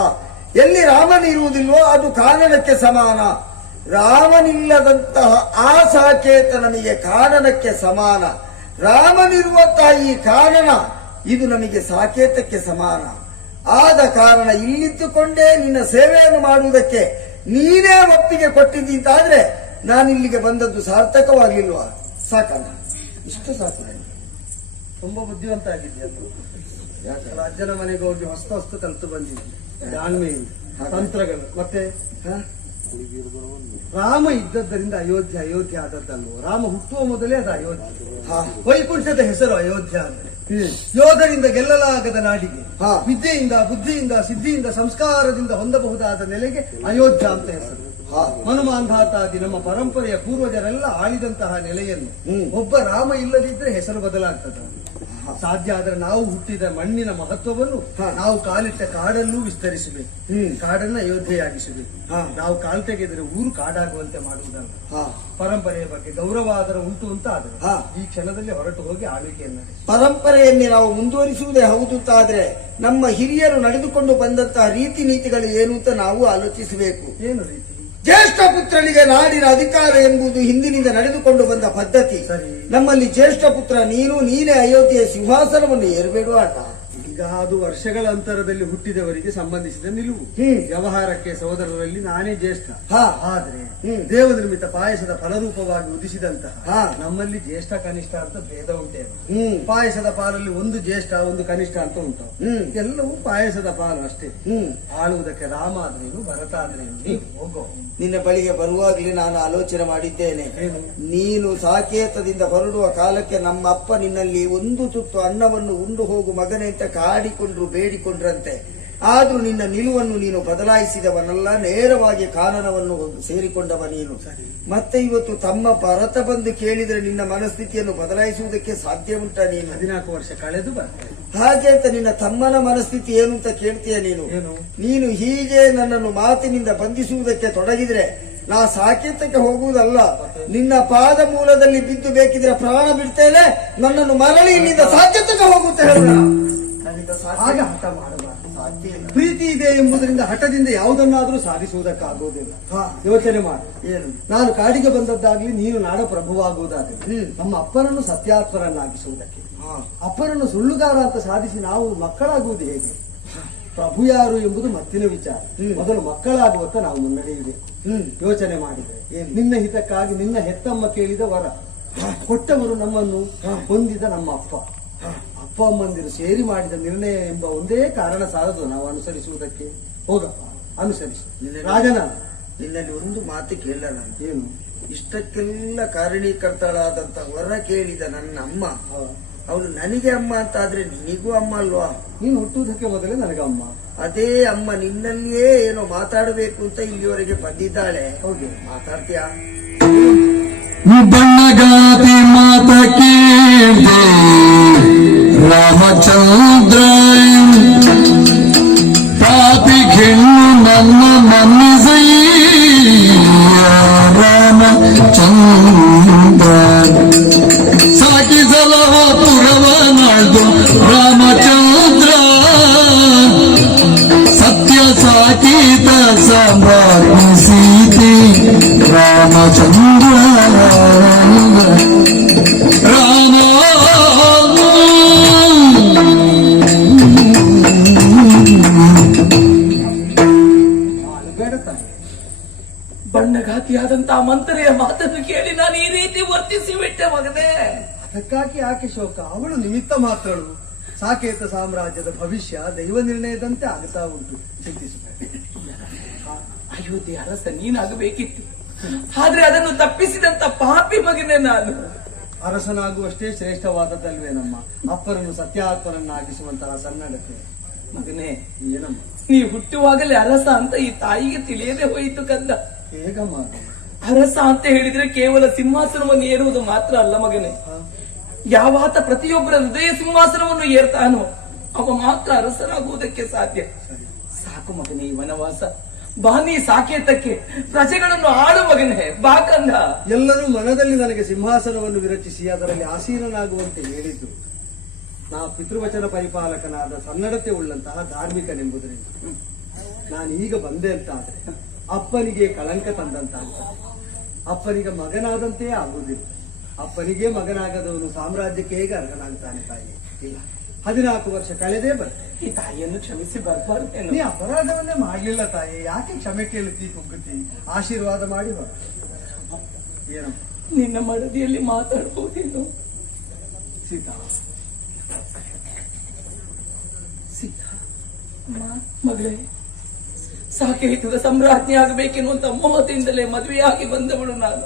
ಎಲ್ಲಿ ರಾಮನಿರುವುದಿಲ್ವೋ ಅದು ಕಾನನಕ್ಕೆ ಸಮಾನ. ರಾಮನಿಲ್ಲದಂತಹ ಆ ಸಾಕೇತ ನಮಗೆ ಕಾನನಕ್ಕೆ ಸಮಾನ. ರಾಮನಿರುವಂತಹ ಈ ಕಾನನ ಇದು ನಮಗೆ ಸಾಕೇತಕ್ಕೆ ಸಮಾನ. ಆದ ಕಾರಣ ಇಲ್ಲಿದ್ದುಕೊಂಡೇ ನಿನ್ನ ಸೇವೆಯನ್ನು ಮಾಡುವುದಕ್ಕೆ ನೀನೇ ಒಪ್ಪಿಗೆ ಕೊಟ್ಟಿದ್ದೀಂತಾದ್ರೆ ನಾನಿಲ್ಲಿಗೆ ಬಂದದ್ದು ಸಾರ್ಥಕವಾಗಿಲ್ವಾ? ಸಾಕಲ್ಲ, ಇಷ್ಟು ಸಾಕು. ತುಂಬಾ ಬುದ್ಧಿವಂತ ಆಗಿದ್ಯಲ್ಲ. ಯಾಕಲ್ಲ? ಅಜ್ಜನ ಮನೆಗೆ ಹೋಗಿ ಹೊಸ್ತು ಕಲಿತು ಬಂದಿದ್ದೆ, ಜಾಣ್ಮೆಯಿಂದ, ತಂತ್ರಗಳು. ಮತ್ತೆ ಹ? ರಾಮ ಇದ್ದದ್ದರಿಂದ ಅಯೋಧ್ಯ ಅಯೋಧ್ಯ ಆದದ್ದಲ್ವೋ? ರಾಮ ಹುಟ್ಟುವ ಮೊದಲೇ ಅದು ಅಯೋಧ್ಯ. ಹಾ. ವೈಕುಂಠದ ಹೆಸರು ಅಯೋಧ್ಯ ಅಂದ್ರೆ ಯೋಧರಿಂದ ಗೆಲ್ಲಲಾಗದ ನಾಡಿಗೆ, ಹಾ. ವಿದ್ಯೆಯಿಂದ ಬುದ್ಧಿಯಿಂದ ಸಿದ್ಧಿಯಿಂದ ಸಂಸ್ಕಾರದಿಂದ ಹೊಂದಬಹುದಾದ ನೆಲೆಗೆ ಅಯೋಧ್ಯ ಅಂತ ಹೆಸರು. ಹಾ. ಮನುಮಾಂಧಾತಾದಿ ನಮ್ಮ ಪರಂಪರೆಯ ಪೂರ್ವಜರೆಲ್ಲ ಆಳಿದಂತಹ ನೆಲೆಯನ್ನು ಒಬ್ಬ ರಾಮ ಇಲ್ಲದಿದ್ರೆ ಹೆಸರು ಬದಲಾಗ್ತದೆ. ಸಾಧ್ಯ ಆದ್ರೆ ನಾವು ಹುಟ್ಟಿದ ಮಣ್ಣಿನ ಮಹತ್ವವನ್ನು ನಾವು ಕಾಲಿಟ್ಟ ಕಾಡಲ್ಲೂ ವಿಸ್ತರಿಸಬೇಕು. ಕಾಡನ್ನ ಅಯೋಧ್ಯೆಯಾಗಿಸಬೇಕು. ನಾವು ಕಾಲ್ ತೆಗೆದರೆ ಊರು ಕಾಡಾಗುವಂತೆ ಮಾಡುವುದಲ್ಲ. ಪರಂಪರೆಯ ಬಗ್ಗೆ ಗೌರವ ಆದರ ಉಂಟು ಅಂತ ಆದ್ರೆ ಈ ಕ್ಷಣದಲ್ಲಿ ಹೊರಟು ಹೋಗಿ ಆಳ್ವಿಕೆಯನ್ನು ಪರಂಪರೆಯನ್ನೇ ನಾವು ಮುಂದುವರಿಸುವುದೇ ಹೌದು ಅಂತಾದ್ರೆ ನಮ್ಮ ಹಿರಿಯರು ನಡೆದುಕೊಂಡು ಬಂದಂತಹ ರೀತಿ ನೀತಿಗಳು ಏನು ಅಂತ ನಾವು ಆಲೋಚಿಸಬೇಕು. ಏನು ರೀತಿ? ಜ್ಯೇಷ್ಠ ಪುತ್ರನಿಗೆ ನಾಡಿನ ಅಧಿಕಾರ ಎಂಬುದು ಹಿಂದಿನಿಂದ ನಡೆದುಕೊಂಡು ಬಂದ ಪದ್ಧತಿ. ಸರಿ. ನಮ್ಮಲ್ಲಿ ಜ್ಯೇಷ್ಠ ಪುತ್ರ ನೀನೇ ಅಯೋಧ್ಯೆಯ ಸಿಂಹಾಸನವನ್ನು ಏರಬೇಡುವ ಅಣ್ಣ. ಈಗ ಅದು ವರ್ಷಗಳ ಅಂತರದಲ್ಲಿ ಹುಟ್ಟಿದವರಿಗೆ ಸಂಬಂಧಿಸಿದ ನಿಲುವು. ವ್ಯವಹಾರಕ್ಕೆ ಸೋದರರಲ್ಲಿ ನಾನೇ ಜ್ಯೇಷ್ಠ. ಆದ್ರೆ ದೇವನಿರ್ಮಿತ ಪಾಯಸದ ಫಲರೂಪವಾಗಿ ಉದಿಸಿದಂತಹ ನಮ್ಮಲ್ಲಿ ಜ್ಯೇಷ್ಠ ಕನಿಷ್ಠ ಅಂತ ಭೇದ ಉಂಟೆ. ಪಾಯಸದ ಪಾಲಲ್ಲಿ ಒಂದು ಜ್ಯೇಷ್ಠ ಒಂದು ಕನಿಷ್ಠ ಅಂತ ಉಂಟು. ಎಲ್ಲವೂ ಪಾಯಸದ ಪಾಲು ಅಷ್ಟೇ. ಆಳುವುದಕ್ಕೆ ರಾಮ ಆದ್ರೇನು, ಭರತ ಆದ್ರೇನು, ನೀವು ಹೋಗೋ. ನಿನ್ನ ಬಳಿಗೆ ಬರುವಾಗಲೇ ನಾನು ಆಲೋಚನೆ ಮಾಡಿದ್ದೇನೆ. ನೀನು ಸಾಕೇತದಿಂದ ಹೊರಡುವ ಕಾಲಕ್ಕೆ ನಮ್ಮ ಅಪ್ಪ ನಿನ್ನಲ್ಲಿ ಒಂದು ತುತ್ತು ಅನ್ನವನ್ನು ಉಂಡು ಹೋಗು ಮಗನೇ ಅಂತ ಕಾಡಿಕೊಂಡ್ರು ಬೇಡಿಕೊಂಡ್ರಂತೆ. ಆದ್ರೂ ನಿನ್ನ ನಿಲುವನ್ನು ನೀನು ಬದಲಾಯಿಸಿದವನಲ್ಲ, ನೇರವಾಗಿ ಕಾನನವನ್ನು ಸೇರಿಕೊಂಡವ ನೀನು. ಮತ್ತೆ ಇವತ್ತು ತಮ್ಮ ಭರತ ಬಂದು ಕೇಳಿದ್ರೆ ನಿನ್ನ ಮನಸ್ಥಿತಿಯನ್ನು ಬದಲಾಯಿಸುವುದಕ್ಕೆ ಸಾಧ್ಯ ಉಂಟಾ? ನೀನು 14 ವರ್ಷ ಕಳೆದು ಬರ್ತೇನೆ. ಹಾಗೆ ಅಂತ ನಿನ್ನ ತಮ್ಮನ ಮನಸ್ಥಿತಿ ಏನು ಅಂತ ಕೇಳ್ತೀಯ ನೀನು? ನೀನು ಹೀಗೆ ನನ್ನನ್ನು ಮಾತಿನಿಂದ ಬಂಧಿಸುವುದಕ್ಕೆ ತೊಡಗಿದ್ರೆ ನಾ ಸಾಕೇತಕ್ಕೆ ಹೋಗುವುದಲ್ಲ, ನಿನ್ನ ಪಾದ ಮೂಲದಲ್ಲಿ ಬಿದ್ದು ಬೇಕಿದ್ರೆ ಪ್ರಾಣ ಬಿಡ್ತೇನೆ, ನನ್ನನ್ನು ಮರಳಿ ಇಲ್ಲಿಂದ ಸಾಕೇತಕ್ಕೆ ಹೋಗುತ್ತೆ ಹೇಳ. ಹಾಗೆ ಹಠ ಮಾಡಬಾರದು. ಪ್ರೀತಿ ಇದೆ ಎಂಬುದರಿಂದ ಹಠದಿಂದ ಯಾವುದನ್ನಾದ್ರೂ ಸಾಧಿಸುವುದಕ್ಕಾಗುವುದಿಲ್ಲ. ಯೋಚನೆ ಮಾಡು. ಏನು? ನಾನು ಕಾಡಿಗೆ ಬಂದದ್ದಾಗ್ಲಿ, ನೀನು ನಾಡ ಪ್ರಭುವಾಗುವುದಾಗಲಿ ನಮ್ಮ ಅಪ್ಪನನ್ನು ಸತ್ಯಾತ್ಮರನ್ನಾಗಿಸುವುದಕ್ಕೆ, ಅಪ್ಪನನ್ನು ಸುಳ್ಳುಗಾರ ಅಂತ ಸಾಧಿಸಿ ನಾವು ಮಕ್ಕಳಾಗುವುದು ಹೇಗೆ? ಪ್ರಭು ಯಾರು ಎಂಬುದು ಮತ್ತಿನ ವಿಚಾರ. ಮೊದಲು ಮಕ್ಕಳಾಗುವತ್ತ ನಾವು ಮುನ್ನಡೆಯಬೇಕು. ಯೋಚನೆ ಮಾಡಿದರೆ ನಿನ್ನ ಹಿತಕ್ಕಾಗಿ ನಿನ್ನ ಹೆತ್ತಮ್ಮ ಕೇಳಿದ ವರ ಕೊಟ್ಟವರು ನಮ್ಮನ್ನು ಹೊಂದಿದ ನಮ್ಮ ಅಪ್ಪ. ಅಮ್ಮಂದಿರು ಸೇರಿ ಮಾಡಿದ ನಿರ್ಣಯ ಎಂಬ ಒಂದೇ ಕಾರಣ ಸಾಲದು ನಾವು ಅನುಸರಿಸುವುದಕ್ಕೆ. ಹೋಗಪ್ಪ, ಅನುಸರಿಸು. ರಾಜನ ನಿನ್ನಲ್ಲಿ ಒಂದು ಮಾತು ಕೇಳ ನಾನು. ಏನು? ಇಷ್ಟಕ್ಕೆಲ್ಲ ಕಾರಣೀಕರ್ತಳಾದಂತ ವರ ಕೇಳಿದ ನನ್ನ ಅಮ್ಮ, ಅವಳು ನನಗೆ ಅಮ್ಮ ಅಂತ ಆದ್ರೆ ನಿನಗೂ ಅಮ್ಮ ಅಲ್ವಾ? ನೀನು ಹುಟ್ಟುವುದಕ್ಕೆ ಮೊದಲೇ ನನಗೆ ಅಮ್ಮ. ಅದೇ ಅಮ್ಮ ನಿನ್ನಲ್ಲಿಯೇ ಏನೋ ಮಾತಾಡಬೇಕು ಅಂತ ಇಲ್ಲಿವರೆಗೆ ಬಂದಿದ್ದಾಳೆ. ಹೌದು, ಮಾತಾಡ್ತೀಯಾ? ಬಣ್ಣಗಾತಿ ಮಾತ ಕೇಳ್ದೆ ರಾಮಚಂದ್ರ ಪಾಪಿ ಹೆಣ್ಣು ನನ್ನ ಮನ್ನಿಸಯ್ಯ ರಾಮಚಂದ್ರ ಸಾಕಿಸಲವ ಪುರವ ನಾಳ್ದು ರಾಮಚಂದ್ರ ಸತ್ಯ ಸಾಕಿತ ಸಂಭಾಗಿ ಸೀತೆ ರಾಮಚಂದ್ರ ರಾಮ ಬೇಡ ತಾಯಿ. ಬಣ್ಣಘಾತಿಯಾದಂತಹ ಮಂತ್ರಿಯ ಮಾತನ್ನು ಕೇಳಿ ನಾನು ಈ ರೀತಿ ವರ್ತಿಸಿ ಬಿಟ್ಟೆ ಮಗನೇ. ಅದಕ್ಕಾಗಿ ಆಕೆ ಶೋಕ. ಅವಳು ನಿಮಿತ್ತ ಮಾತ್ರಳು. ಸಾಕೇತ ಸಾಮ್ರಾಜ್ಯದ ಭವಿಷ್ಯ ದೈವ ನಿರ್ಣಯದಂತೆ ಆಗುತ್ತಾ ಉಂಟು. ಚಿಂತಿಸಬೇಡ. ಅಯೋಧ್ಯೆ ಅರಸ ನೀನಾಗಬೇಕಿತ್ತು, ಆದ್ರೆ ಅದನ್ನು ತಪ್ಪಿಸಿದಂತ ಪಾಪಿ ಮಗನೇ ನಾನು. ಅರಸನಾಗುವಷ್ಟೇ ಶ್ರೇಷ್ಠವಾದದ್ದಲ್ವೇ ನಮ್ಮ ಅಪ್ಪನನ್ನು ಸತ್ಯಾತ್ಮನನ್ನಾಗಿಸುವಂತಹ ಸನ್ನಡತೆ. ಮಗನೇ, ಏನಮ್ಮ? ನೀ ಹುಟ್ಟುವಾಗಲೇ ಅರಸ ಅಂತ ಈ ತಾಯಿಗೆ ತಿಳಿಯದೆ ಹೋಯಿತು ಕಂದ. ಹೇಗಮ್ಮ? ಅರಸ ಅಂತ ಹೇಳಿದ್ರೆ ಕೇವಲ ಸಿಂಹಾಸನವನ್ನು ಏರುವುದು ಮಾತ್ರ ಅಲ್ಲ ಮಗನೇ. ಯಾವಾತ ಪ್ರತಿಯೊಬ್ಬರ ಹೃದಯ ಸಿಂಹಾಸನವನ್ನು ಏರ್ತಾನೋ ಅವ ಮಾತ್ರ ಅರಸನಾಗುವುದಕ್ಕೆ ಸಾಧ್ಯ. ಸಾಕು ಮಗನೇ ಈ ವನವಾಸ. ಬಾ ನೀ ಸಾಕೇತಕ್ಕೆ ಪ್ರಜೆಗಳನ್ನು ಆಳು ಮಗನೇ, ಬಾ ಕಂದ. ಎಲ್ಲರೂ ಮನದಲ್ಲಿ ನನಗೆ ಸಿಂಹಾಸನವನ್ನು ವಿರಚಿಸಿ ಅದರಲ್ಲಿ ಆಸೀನನಾಗುವಂತೆ ಹೇಳಿದ್ದು. ನಾ ಪಿತೃವಚನ ಪರಿಪಾಲಕನಾದ ಸನ್ನಡತೆ ಉಳ್ಳಂತಹ ಧಾರ್ಮಿಕನೆಂಬುದರಿಂದ ನಾನು ಈಗ ಬಂದೆ ಅಂತ ಆದ್ರೆ ಅಪ್ಪನಿಗೆ ಕಳಂಕ ತಂದಂತಾಗ್ತ. ಅಪ್ಪನಿಗೆ ಮಗನಾದಂತೆ ಆಗುವುದಿಲ್ಲ. ಅಪ್ಪನಿಗೆ ಮಗನಾಗದವನು ಸಾಮ್ರಾಜ್ಯಕ್ಕೆ ಹೇಗೆ ಅರ್ಹನಾಗ್ತಾನೆ ತಾಯಿ? ಇಲ್ಲ, 14 ವರ್ಷ ಕಳೆದೇ ಬರ್ತೇನೆ. ಈ ತಾಯಿಯನ್ನು ಕ್ಷಮಿಸಿ ಬರ್ಬಾರ್ದೇನು? ನೀ ಅಪರಾಧವನ್ನೇ ಮಾಡ್ಲಿಲ್ಲ ತಾಯಿ, ಯಾಕೆ ಕ್ಷಮೆ ಕೇಳುತ್ತಿ ಕುಗ್ಗುತ್ತಿ? ಆಶೀರ್ವಾದ ಮಾಡಿ ಹೊರ. ಏನಮ್ಮ? ನಿನ್ನ ಮಡದಿಯಲ್ಲಿ ಮಾತಾಡಬಹುದೇನು? ಸೀತಾ, ಸೀತಾ ಮಗಳೇ, ಸಾಕೇತದ ಸಮ್ರಾಜ್ಞಿ ಆಗಬೇಕೆನ್ನುವಂತ ಮೋಹದಿಂದಲೇ ಮದುವೆಯಾಗಿ ಬಂದವಳು ನಾನು.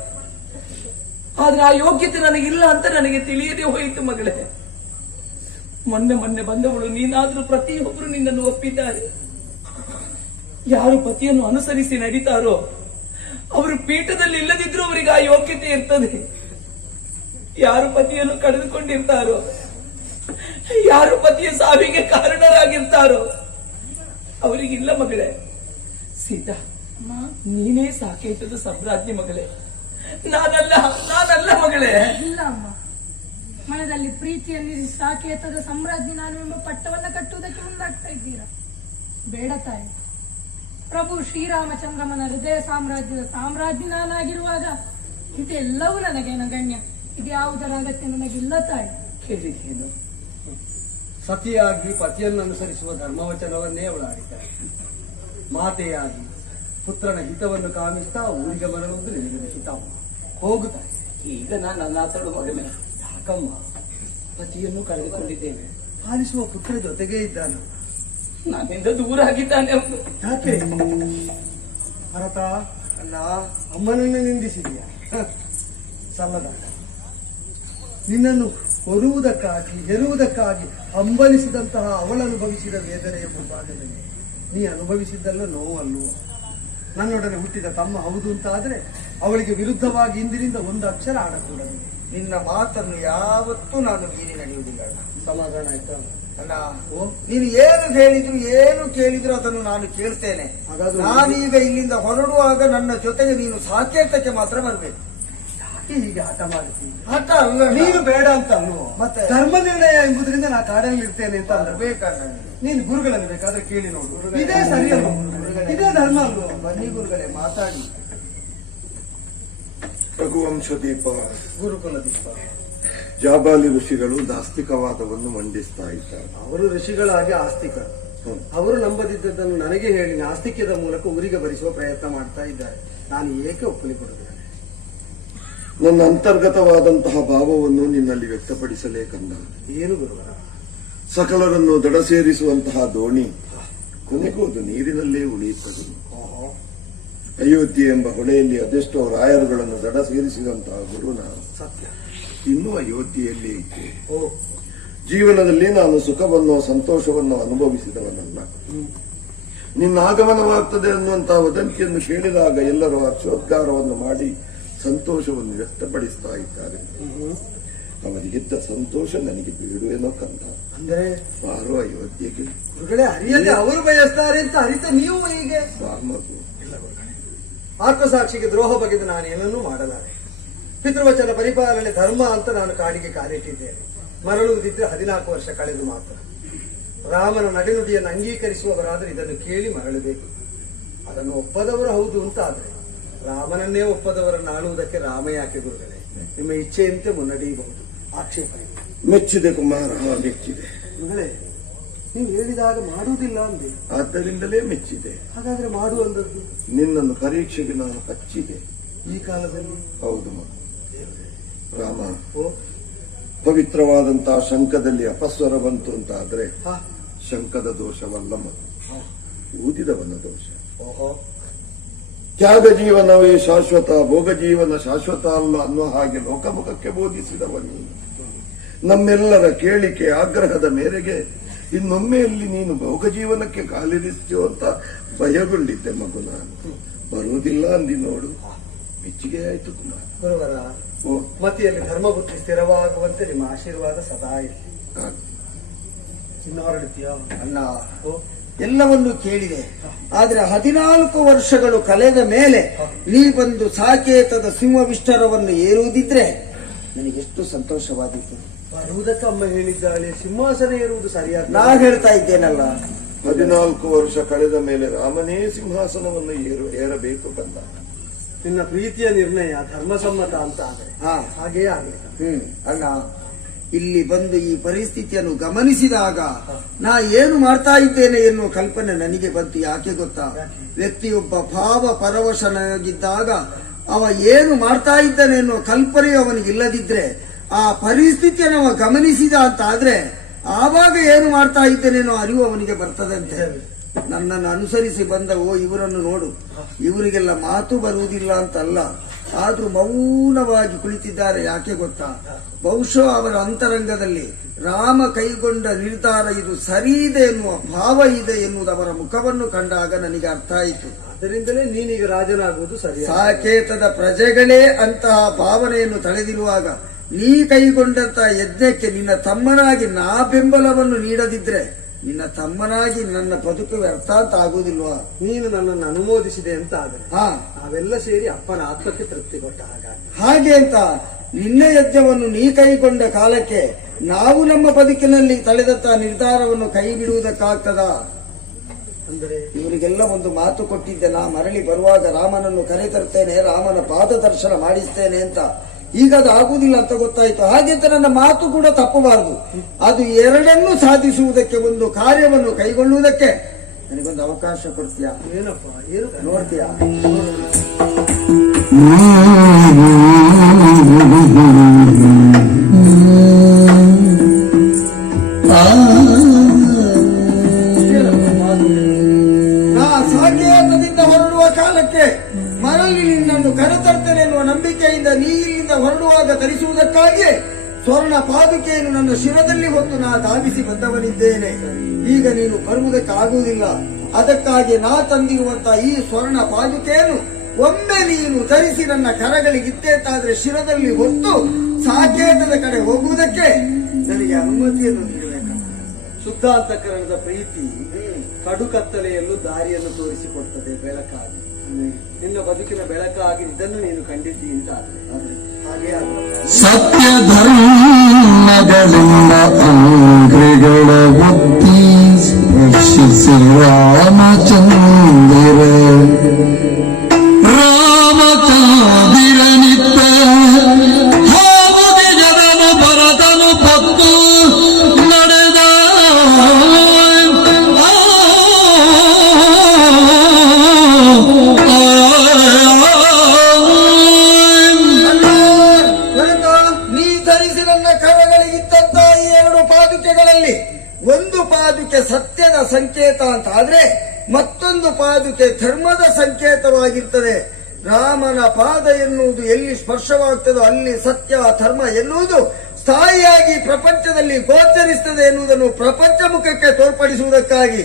ಆದ್ರೆ ಆ ಯೋಗ್ಯತೆ ನನಗಿಲ್ಲ ಅಂತ ನನಗೆ ತಿಳಿಯದೆ ಹೋಯಿತು ಮಗಳೇ. ಮೊನ್ನೆ ಬಂದವಳು ನೀನಾದ್ರೂ ಪ್ರತಿಯೊಬ್ಬರು ನಿನ್ನನ್ನು ಒಪ್ಪಿದ್ದಾರೆ. ಯಾರು ಪತಿಯನ್ನು ಅನುಸರಿಸಿ ನಡೀತಾರೋ ಅವರು ಪೀಠದಲ್ಲಿ ಇಲ್ಲದಿದ್ರೂ ಅವರಿಗೆ ಆ ಯೋಗ್ಯತೆ ಇರ್ತದೆ. ಯಾರು ಪತಿಯನ್ನು ಕಳೆದುಕೊಂಡಿರ್ತಾರೋ, ಯಾರು ಪತಿಯ ಸಾವಿಗೆ ಕಾರಣರಾಗಿರ್ತಾರೋ ಅವರಿಗಿಲ್ಲ ಮಗಳೇ. ಸೀತಾ, ನೀನೇ ಸಾಕೇತದ ಸಮ್ರಾಜ್ಞಿ ಮಗಳೇ, ನಾನಲ್ಲ ಮಗಳೇ. ಇಲ್ಲ ಅಮ್ಮ, ಮನದಲ್ಲಿ ಪ್ರೀತಿಯಲ್ಲಿ ಸಾಕೇತದ ಸಾಮ್ರಾಜ್ಞಿ ನಾನು ಎಂಬ ಪಟ್ಟವನ್ನ ಕಟ್ಟುವುದಕ್ಕೆ ಮುಂದಾಗ್ತಾ ಇದ್ದೀರಾ? ಬೇಡ ತಾಯಿ. ಪ್ರಭು ಶ್ರೀರಾಮಚಂದ್ರಮನ ಹೃದಯ ಸಾಮ್ರಾಜ್ಯದ ಸಾಮ್ರಾಜ್ಞಿ ನಾನಾಗಿರುವಾಗ ಇದೆಲ್ಲವೂ ನನಗೆ ನಗಣ್ಯ. ಇದ್ಯಾವುದರ ಅಗತ್ಯ ನನಗಿಲ್ಲ ತಾಯಿ. ಕೇಳಿದ್ದೇನು? ಸತಿಯಾಗಿ ಪತಿಯನ್ನು ಅನುಸರಿಸುವ ಧರ್ಮವಚನವನ್ನೇ ಅವಳು ಆಡಿದ್ದಾಳೆ. ಮಾತೆಯಾಗಿ ಪುತ್ರನ ಹಿತವನ್ನು ಕಾಮಿಸ್ತಾ ಊರಿಗೆ ಮರಳುವುದು ನಿನಗೆ ಹಿತವು. ಹೋಗುತ್ತಾಳೆ. ಈಗ ನಾನು ಅನಾಥಳು ಮಗನೇ. ಯಾಕಮ್ಮ? ಪತಿಯನ್ನು ಕಳೆದುಕೊಂಡಿದ್ದೇವೆ. ಪಾಲಿಸುವ ಪುತ್ರ ಜೊತೆಗೇ ಇದ್ದಾನೆ. ನನ್ನಿಂದ ದೂರ ಆಗಿದ್ದಾನೆ ಅವನು. ಯಾಕೆ ಭರತ? ಅಲ್ಲ, ಅಮ್ಮನನ್ನು ನಿಂದಿಸಿದೆಯಾ? ಸಲ್ಲದ. ನಿನ್ನನ್ನು ಹೊರುವುದಕ್ಕಾಗಿ ಹೆರುವುದಕ್ಕಾಗಿ ಹಂಬಲಿಸಿದಂತಹ ಅವಳು ಅನುಭವಿಸಿದ ವೇದನೆಯ ಮುಂಭಾಗದಲ್ಲಿ ನೀ ಅನುಭವಿಸಿದ್ದಲ್ಲ ನೋವಲ್ಲೋ. ನನ್ನೊಡನೆ ಹುಟ್ಟಿದ ತಮ್ಮ ಹೌದು ಅಂತ ಆದ್ರೆ ಅವಳಿಗೆ ವಿರುದ್ಧವಾಗಿ ಇಂದಿನಿಂದ ಒಂದು ಅಕ್ಷರ ಆಡಕೂಡದು. ನಿನ್ನ ಮಾತನ್ನು ಯಾವತ್ತೂ ನಾನು ಮೀರಿ ನಡೆಯುವುದಿಲ್ಲ. ಸಮಾಧಾನ ಆಯ್ತಾ? ಅಲ್ಲ, ನೀನು ಏನು ಹೇಳಿದ್ರು ಏನು ಕೇಳಿದ್ರು ಅದನ್ನು ನಾನು ಕೇಳ್ತೇನೆ. ಹಾಗಾದ್ರೆ ನಾನೀಗ ಇಲ್ಲಿಂದ ಹೊರಡುವಾಗ ನನ್ನ ಜೊತೆಗೆ ನೀನು ಸಾಕೇತಕ್ಕೆ ಮಾತ್ರ ಬರ್ಬೇಕು. ಯಾಕೆ ಹೀಗೆ ಆಟ ಮಾಡ್ತೀನಿ? ಆಟ ಅಲ್ಲ, ನೀನು ಬೇಡ ಅಂತ ಅಲ್ವೋ? ಮತ್ತೆ? ಧರ್ಮ ನಿರ್ಣಯ ಎಂಬುದರಿಂದ ನಾ ಕಾಡಲ್ಲಿ ಇರ್ತೇನೆ ಅಂತ ಅಲ್ಲ. ಬೇಕಲ್ಲ ನೀನು ಗುರುಗಳನ್ನು ಬೇಕಾದ್ರೆ ಕೇಳಿ ನೋಡು. ಇದೇ ಸರಿ ಅಲ್ವ? ಇದೇ ಧರ್ಮ ಅಲ್ವೋ? ಬನ್ನಿ ಗುರುಗಳೇ, ಮಾತಾಡಿ. ರಘುವಂಶ ದೀಪ, ಗುರುಕುಲ ದೀಪ. ಜಾಬಾಲಿ ಋಷಿಗಳು ನಾಸ್ತಿಕವಾದವನ್ನು ಮಂಡಿಸ್ತಾ ಇದ್ದಾರೆ. ಅವರು ಋಷಿಗಳಾಗಿ ಆಸ್ತಿಕ. ಅವರು ನಂಬದಿದ್ದದ್ದನ್ನು ನನಗೆ ಹೇಳಿ ನಾಸ್ತಿಕ್ಯದ ಮೂಲಕ ಊರಿಗೆ ಭರಿಸುವ ಪ್ರಯತ್ನ ಮಾಡ್ತಾ ಇದ್ದಾರೆ. ನಾನು ಏಕೆ ಒಪ್ಪಲಿಕೊಡುತ್ತೇನೆ? ನನ್ನ ಅಂತರ್ಗತವಾದಂತಹ ಭಾವವನ್ನು ನಿನ್ನಲ್ಲಿ ವ್ಯಕ್ತಪಡಿಸಲೇ ಕಂದ. ಏನು ಗುರುಗಳ? ಸಕಲರನ್ನು ದಡ ಸೇರಿಸುವಂತಹ ದೋಣಿ ಕೊನೆಗೂ ಅದು ನೀರಿನಲ್ಲೇ ಉಳಿಯುತ್ತದೆ. ಅಯೋಧ್ಯೆ ಎಂಬ ಹೊಳೆಯಲ್ಲಿ ಅದೆಷ್ಟೋ ರಾಯರುಗಳನ್ನು ದಡ ಸೇರಿಸಿದಂತಹ ಗುರು ನಾನು ಸತ್ಯ. ಇನ್ನೂ ಅಯೋಧ್ಯೆಯಲ್ಲಿ ಇದ್ದೆ. ಜೀವನದಲ್ಲಿ ನಾನು ಸುಖವನ್ನು ಸಂತೋಷವನ್ನು ಅನುಭವಿಸಿದವನಲ್ಲ. ನಿನ್ನ ಆಗಮನವಾಗ್ತದೆ ಅನ್ನುವಂತಹ ವದಂತಿಯನ್ನು ಕೇಳಿದಾಗ ಎಲ್ಲರೂ ಹರ್ಷೋದ್ಗಾರವನ್ನು ಮಾಡಿ ಸಂತೋಷವನ್ನು ವ್ಯಕ್ತಪಡಿಸ್ತಾ ಇದ್ದಾರೆ. ಅವರಿಗಿದ್ದ ಸಂತೋಷ ನನಗೆ ಬೇಡುವೇನೋ ಕಂದ. ಅಂದರೆ ಬಾರೋ ಅಯೋಧ್ಯೆಗೆ. ಗುರುಗಳೇ, ಅರಿಯದೆ ಅವರು ಬಯಸ್ತಾರೆ ಅಂತ ಅರಿತ ನೀವು ಹೀಗೆ ಮಗು. ಆತ್ಮಸಾಕ್ಷಿಗೆ ದ್ರೋಹ ಬಗೆದು ನಾನು ಏನನ್ನೂ ಮಾಡಲಾರೆ. ಪಿತೃವಚನ ಪರಿಪಾಲನೆ ಧರ್ಮ ಅಂತ ನಾನು ಕಾಡಿಗೆ ಕಾಲಿಟ್ಟಿದ್ದೇನೆ. ಮರಳುವುದಿದ್ರೆ 14 ವರ್ಷ ಕಳೆದು ಮಾತ್ರ. ರಾಮನ ನಡೆನುಡಿಯನ್ನು ಅಂಗೀಕರಿಸುವವರಾದರೆ ಇದನ್ನು ಕೇಳಿ ಮರಳಬೇಕು. ಅದನ್ನು ಒಪ್ಪದವರು ಹೌದು ಅಂತ ಆದ್ರೆ ರಾಮನನ್ನೇ ಒಪ್ಪದವರನ್ನು ಆಳುವುದಕ್ಕೆ ರಾಮ ಯಾಕೆ ಗುರುಗಳೇ? ನಿಮ್ಮ ಇಚ್ಛೆಯಂತೆ ಮುನ್ನಡೆಯಬಹುದು, ಆಕ್ಷೇಪ ಇಲ್ಲ. ಮೆಚ್ಚಿದೆ ಕುಮಾರ, ಮೆಚ್ಚಿದೆ. ಗುರುಗಳೇ, ನೀವು ಹೇಳಿದಾಗ ಮಾಡುವುದಿಲ್ಲ ಅಂದೆ, ಆದ್ದರಿಂದಲೇ ಮೆಚ್ಚಿದೆ. ಹಾಗಾದ್ರೆ ಮಾಡುವಂದದ್ದು ನಿನ್ನನ್ನು ಪರೀಕ್ಷೆಗೆ ನಾನು ಹಚ್ಚಿದೆ ಈ ಕಾಲದಲ್ಲಿ. ಹೌದು ಮಗು. ರಾಮ, ಓ ಪವಿತ್ರವಾದಂತಹ ಶಂಖದಲ್ಲಿ ಅಪಸ್ವರ ಬಂತು ಅಂತ ಆದ್ರೆ ಹಾ, ಶಂಖದ ದೋಷವಲ್ಲ ಮಗು, ಊದಿದವನ ದೋಷ. ಓಹೋ, ತ್ಯಾಗ ಜೀವನವೇ ಶಾಶ್ವತ, ಭೋಗ ಜೀವನ ಶಾಶ್ವತ ಅಲ್ಲ ಅನ್ನೋ ಹಾಗೆ ಲೋಕಮುಖಕ್ಕೆ ಬೋಧಿಸಿದವನು. ನಮ್ಮೆಲ್ಲರ ಕೇಳಿಕೆ ಆಗ್ರಹದ ಮೇರೆಗೆ ಇನ್ನೊಮ್ಮೆಯಲ್ಲಿ ನೀನು ಭೋಗ ಜೀವನಕ್ಕೆ ಕಾಲಿರಿಸ್ತೀಯೋ ಅಂತ ಭಯಗೊಂಡಿದ್ದೆ ಮಗು. ನಾನು ಬರುವುದಿಲ್ಲ ಅಂದಿ ನೋಡು, ಮೆಚ್ಚುಗೆ ಆಯ್ತು ಕುಮಾರ. ಗುರುವರ ಓ, ಮತಿಯಲ್ಲಿ ಧರ್ಮಬುದ್ಧಿ ಸ್ಥಿರವಾಗುವಂತೆ ನಿಮ್ಮ ಆಶೀರ್ವಾದ ಸದಾ ಇರಲಿ. ಆಯ್ತು. ಇನ್ನು ಹೊರಡುತ್ತೀಯಾ? ಅಣ್ಣ, ಓ, ಎಲ್ಲವನ್ನು ಕೇಳಿದೆ. ಆದ್ರೆ 14 ವರ್ಷಗಳು ಕಳೆದ ಮೇಲೆ ನೀ ಬಂದು ಸಾಕೇತದ ಸಿಂಹವಿಷ್ಟರವನ್ನು ಏರುವುದಿದ್ರೆ ನನಗೆಷ್ಟು ಸಂತೋಷವಾದೀತು. ಬರುವುದಕ್ಕೆ ಅಮ್ಮ ಹೇಳಿದ್ದಾಳೆ, ಸಿಂಹಾಸನ ಏರುವುದು ಸರಿಯಾದ. ನಾ ಹೇಳ್ತಾ ಇದ್ದೇನಲ್ಲ, 14 ವರ್ಷ ಕಳೆದ ಮೇಲೆ ರಾಮನೇ ಸಿಂಹಾಸನವನ್ನು ಏರಬೇಕು ಕಂದ. ನಿನ್ನ ಪ್ರೀತಿಯ ನಿರ್ಣಯ ಧರ್ಮಸಮ್ಮತ ಅಂತ ಆದ್ರೆ ಹಾ, ಹಾಗೇ ಆಗಲಿ. ಅಣ್ಣ, ಇಲ್ಲಿ ಬಂದು ಈ ಪರಿಸ್ಥಿತಿಯನ್ನು ಗಮನಿಸಿದಾಗ ನಾ ಏನು ಮಾಡ್ತಾ ಇದ್ದೇನೆ ಎನ್ನುವ ಕಲ್ಪನೆ ನನಗೆ ಬಂತು. ಯಾಕೆ ಗೊತ್ತಾ? ವ್ಯಕ್ತಿಯೊಬ್ಬ ಭಾವ ಪರವಶನಾಗಿದ್ದಾಗ ಅವ ಏನು ಮಾಡ್ತಾ ಇದ್ದಾನೆ ಎನ್ನುವ ಕಲ್ಪನೆಯು ಅವನಿಗೆ ಇಲ್ಲದಿದ್ರೆ ಆ ಪರಿಸ್ಥಿತಿಯನ್ನು ಅವ ಗಮನಿಸಿದ ಅಂತ ಆದ್ರೆ ಆವಾಗ ಏನು ಮಾಡ್ತಾ ಇದ್ದೇನೆ ಅನ್ನೋ ಅರಿವು ಅವನಿಗೆ ಬರ್ತದಂತೆ. ನನ್ನನ್ನು ಅನುಸರಿಸಿ ಬಂದ ಇವರನ್ನು ನೋಡು, ಇವರಿಗೆಲ್ಲ ಮಾತು ಬರುವುದಿಲ್ಲ ಅಂತಲ್ಲ, ಆದ್ರೂ ಮೌನವಾಗಿ ಕುಳಿತಿದ್ದಾರೆ. ಯಾಕೆ ಗೊತ್ತಾ? ಬಹುಶಃ ಅವರ ಅಂತರಂಗದಲ್ಲಿ ರಾಮ ಕೈಗೊಂಡ ನಿರ್ಧಾರ ಇದು ಸರಿ ಇದೆ ಎನ್ನುವ ಭಾವ ಇದೆ ಎನ್ನುವುದು ಅವರ ಮುಖವನ್ನು ಕಂಡಾಗ ನನಗೆ ಅರ್ಥ ಆಯಿತು. ಅದರಿಂದಲೇ ನೀನೀಗ ರಾಜನಾಗುವುದು ಸರಿ. ಸಾಕೇತದ ಪ್ರಜೆಗಳೇ ಅಂತಹ ಭಾವನೆಯನ್ನು ತಳೆದಿರುವಾಗ ನೀ ಕೈಗೊಂಡಂತಹ ಯಜ್ಞಕ್ಕೆ ನಿನ್ನ ತಮ್ಮನಾಗಿ ನಾ ಬೆಂಬಲವನ್ನು ನೀಡದಿದ್ರೆ ನಿನ್ನ ತಮ್ಮನಾಗಿ ನನ್ನ ಬದುಕು ವ್ಯರ್ಥ ಅಂತ ಆಗುವುದಿಲ್ವಾ? ನೀನು ನನ್ನನ್ನು ಅನುಮೋದಿಸಿದೆ ಅಂತ ಆದರೆ ಹಾ, ನಾವೆಲ್ಲ ಸೇರಿ ಅಪ್ಪನ ಆತ್ಮಕ್ಕೆ ತೃಪ್ತಿ ಕೊಟ್ಟ ಹಾಗೆ ಅಂತ ನಿನ್ನ ಯಜ್ಞವನ್ನು ನೀ ಕೈಗೊಂಡ ಕಾಲಕ್ಕೆ ನಾವು ನಮ್ಮ ಬದುಕಿನಲ್ಲಿ ತಳೆದಂತಹ ನಿರ್ಧಾರವನ್ನು ಕೈ ಬಿಡುವುದಕ್ಕಾಗ್ತದಾ? ಅಂದರೆ ಇವರಿಗೆಲ್ಲ ಒಂದು ಮಾತು ಕೊಟ್ಟಿದ್ದೆ, ನಾ ಮರಳಿ ಬರುವಾಗ ರಾಮನನ್ನು ಕರೆತರ್ತೇನೆ, ರಾಮನ ಪಾದ ದರ್ಶನ ಮಾಡಿಸ್ತೇನೆ ಅಂತ. ಈಗ ಅದು ಆಗುವುದಿಲ್ಲ ಅಂತ ಗೊತ್ತಾಯ್ತು. ಹಾಗೆಂತ ನನ್ನ ಮಾತು ಕೂಡ ತಪ್ಪಬಾರದು. ಅದು ಎರಡನ್ನೂ ಸಾಧಿಸುವುದಕ್ಕೆ, ಒಂದು ಕಾರ್ಯವನ್ನು ಕೈಗೊಳ್ಳುವುದಕ್ಕೆ ನನಗೊಂದು ಅವಕಾಶ ಕೊಡ್ತೀಯಾ? ಏನಪ್ಪ, ಏನು ನೋಡ್ತೀಯಾ? ನಾ ಸಾಕೇತದಿಂದ ಹೊರಡುವ ಕಾಲಕ್ಕೆ ಮರಳಿ ನಿನ್ನನ್ನು ಕರೆತರ್ತೇನೆ ಎನ್ನುವ ನಂಬಿಕೆಯಿಂದ ನೀ ಇಲ್ಲಿಂದ ಹೊರಡುವಾಗ ಧರಿಸುವುದಕ್ಕಾಗಿ ಸ್ವರ್ಣ ಪಾದುಕೆಯನ್ನು ನನ್ನ ಶಿರದಲ್ಲಿ ಹೊತ್ತು ನಾ ಧಾವಿಸಿ ಬಂದವನಿದ್ದೇನೆ. ಈಗ ನೀನು ಬರುವುದಕ್ಕಾಗುವುದಿಲ್ಲ. ಅದಕ್ಕಾಗಿ ನಾ ತಂದಿರುವಂತಹ ಈ ಸ್ವರ್ಣ ಪಾದುಕೆಯನ್ನು ಒಮ್ಮೆ ನೀನು ಧರಿಸಿ ನನ್ನ ಕರಗಳಿಗಿದ್ದೇತಾದ್ರೆ ಶಿರದಲ್ಲಿ ಹೊತ್ತು ಸಾಕೇತದ ಕಡೆ ಹೋಗುವುದಕ್ಕೆ ನನಗೆ ಅನುಮತಿಯನ್ನು ನೀಡಬೇಕು. ಶುದ್ಧ ಅಂತಃಕರಣದ ಪ್ರೀತಿ ಕಡು ಕತ್ತಲೆಯಲ್ಲೂ ದಾರಿಯನ್ನು ತೋರಿಸಿಕೊಡ್ತದೆ, ಬೆಳಕಾಗಿ. ನಿನ್ನ ಬದುಕಿನ ಬೆಳಕಾಗಿ ಇದನ್ನು ನೀನು ಕಂಡಿದ್ದಿ ಅಂತ ಆದ್ರೆ ಹಾಗೆ ಸತ್ಯ ಧರ್ಮಗಳಿಂದ ಅಂಗ್ರಿಗಳ ಒತ್ತಿ ಸ್ಪರ್ಶಿಸಿ ರಾಮಚಂದ್ರ ನಿತ್ತ ಹಾವುದಿ ಜಗನು ಭರತನು ಪತ್ತು ನಡೆದ ನೀ ಧರಿಸಿ ನನ್ನ ಕರಗಳಿಗಿದ್ದಂತಹ ಈ 2 ಪಾದುಕೆಗಳಲ್ಲಿ ಮತ್ತೊಂದು ಪಾದುಕೆ ಧರ್ಮದ ಸಂಕೇತವಾಗಿರ್ತದೆ. ರಾಮನ ಪಾದ ಎನ್ನುವುದು ಎಲ್ಲಿ ಸ್ಪರ್ಶವಾಗ್ತದೋ ಅಲ್ಲಿ ಸತ್ಯ ಧರ್ಮ ಎನ್ನುವುದು ಸ್ಥಾಯಿಯಾಗಿ ಪ್ರಪಂಚದಲ್ಲಿ ಗೋಚರಿಸುತ್ತದೆ ಎನ್ನುವುದನ್ನು ಪ್ರಪಂಚ ಮುಖಕ್ಕೆ ತೋರ್ಪಡಿಸುವುದಕ್ಕಾಗಿ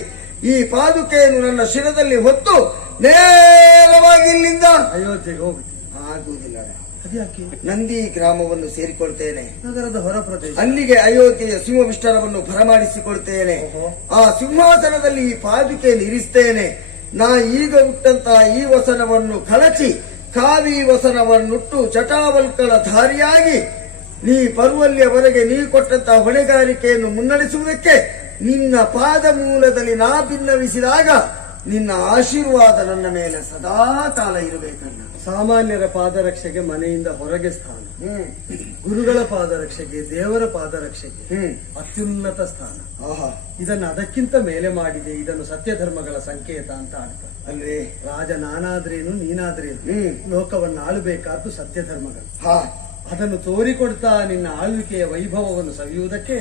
ಈ ಪಾದುಕೆಯನ್ನು ನನ್ನ ಶಿರದಲ್ಲಿ ಹೊತ್ತು ನೇರವಾಗಿ ಇಲ್ಲಿಂದ ಅಯೋಧ್ಯೆಗೆ ಹೋಗುದು ಆಗುವುದಿಲ್ಲ. ಅದ್ಯಾಕೆ? ನಂದಿ ಗ್ರಾಮವನ್ನು ಸೇರಿಕೊಳ್ತೇನೆ. ನಗರದ ಹೊರ ಪ್ರದೇಶ. ಅಲ್ಲಿಗೆ ಅಯೋಧ್ಯೆಯ ಸಿಂಹವಿಷ್ಟರವನ್ನು ಭರಮಾಡಿಸಿಕೊಳ್ತೇನೆ. ಆ ಸಿಂಹಾಸನದಲ್ಲಿ ಈ ಪಾದುಕೆಯನ್ನು ಇರಿಸ್ತೇನೆ. ನಾ ಈಗ ಹುಟ್ಟಂತಹ ಈ ವಸನವನ್ನು ಕಳಚಿ ಕಾವಿ ವಸನವನ್ನುಟ್ಟು ಜಟಾವಲ್ಕಳ ಧಾರಿಯಾಗಿ ನೀ ಬರುವಲ್ಲಿಯವರೆಗೆ ನೀ ಕೊಟ್ಟಂತಹ ಹೊಣೆಗಾರಿಕೆಯನ್ನು ಮುನ್ನಡೆಸುವುದಕ್ಕೆ ನಿನ್ನ ಪಾದ ಮೂಲದಲ್ಲಿ ನಾ ಭಿನ್ನವಿಸಿದಾಗ ನಿನ್ನ ಆಶೀರ್ವಾದ ನನ್ನ ಮೇಲೆ ಸದಾ ಕಾಲ ಇರಬೇಕಲ್ಲ. ಸಾಮಾನ್ಯರ ಪಾದರಕ್ಷೆಗೆ ಮನೆಯಿಂದ ಹೊರಗೆ ಸ್ಥಾನ, ಗುರುಗಳ ಪಾದರಕ್ಷೆಗೆ ದೇವರ ಪಾದರಕ್ಷೆಗೆ ಅತ್ಯುನ್ನತ ಸ್ಥಾನ. ಇದನ್ನು ಅದಕ್ಕಿಂತ ಮೇಲೆ ಮಾಡಿದೆ. ಇದನ್ನು ಸತ್ಯ ಧರ್ಮಗಳ ಸಂಕೇತ ಅಂತ ಆಡ್ತಾರೆ ಅಲ್ವೇ? ರಾಜ ನಾನಾದ್ರೇನು ನೀನಾದ್ರೇನು ಲೋಕವನ್ನು ಆಳಬೇಕಾದ್ದು ಸತ್ಯ ಧರ್ಮಗಳು. ಅದನ್ನು ತೋರಿಕೊಡ್ತಾ ನಿನ್ನ ಆಳ್ವಿಕೆಯ ವೈಭವವನ್ನು ಸವಿಯುವುದಕ್ಕೆ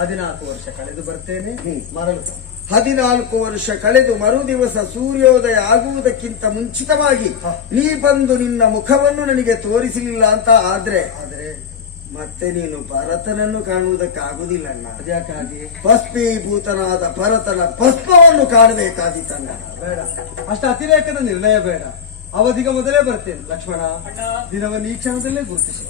14 ವರ್ಷ ಕಳೆದು ಬರ್ತೇನೆ. ಮರಳು 14 ವರ್ಷ ಕಳೆದು ಮರು ದಿವಸ ಸೂರ್ಯೋದಯ ಆಗುವುದಕ್ಕಿಂತ ಮುಂಚಿತವಾಗಿ ನೀ ಬಂದು ನಿನ್ನ ಮುಖವನ್ನು ನನಗೆ ತೋರಿಸಲಿಲ್ಲ ಅಂತ ಆದ್ರೆ ಮತ್ತೆ ನೀನು ಭರತನನ್ನು ಕಾಣುವುದಕ್ಕಾಗುವುದಿಲ್ಲ. ಅದ್ಯಾಕಾಗಿ? ಭಸ್ಮೀಭೂತನಾದ ಭರತನ ಭಸ್ಮವನ್ನು ಕಾಣಬೇಕಾದಿತ್ತಲ್ಲ. ಬೇಡ, ಅಷ್ಟು ಅತಿರೇಕದ ನಿರ್ಣಯ ಬೇಡ. ಅವಧಿಗೆ ಮೊದಲೇ ಬರ್ತೇನೆ. ಲಕ್ಷ್ಮಣ, ದಿನವನ್ನು ಈ ಕ್ಷಣದಲ್ಲೇ ಗುರುತಿಸಿ.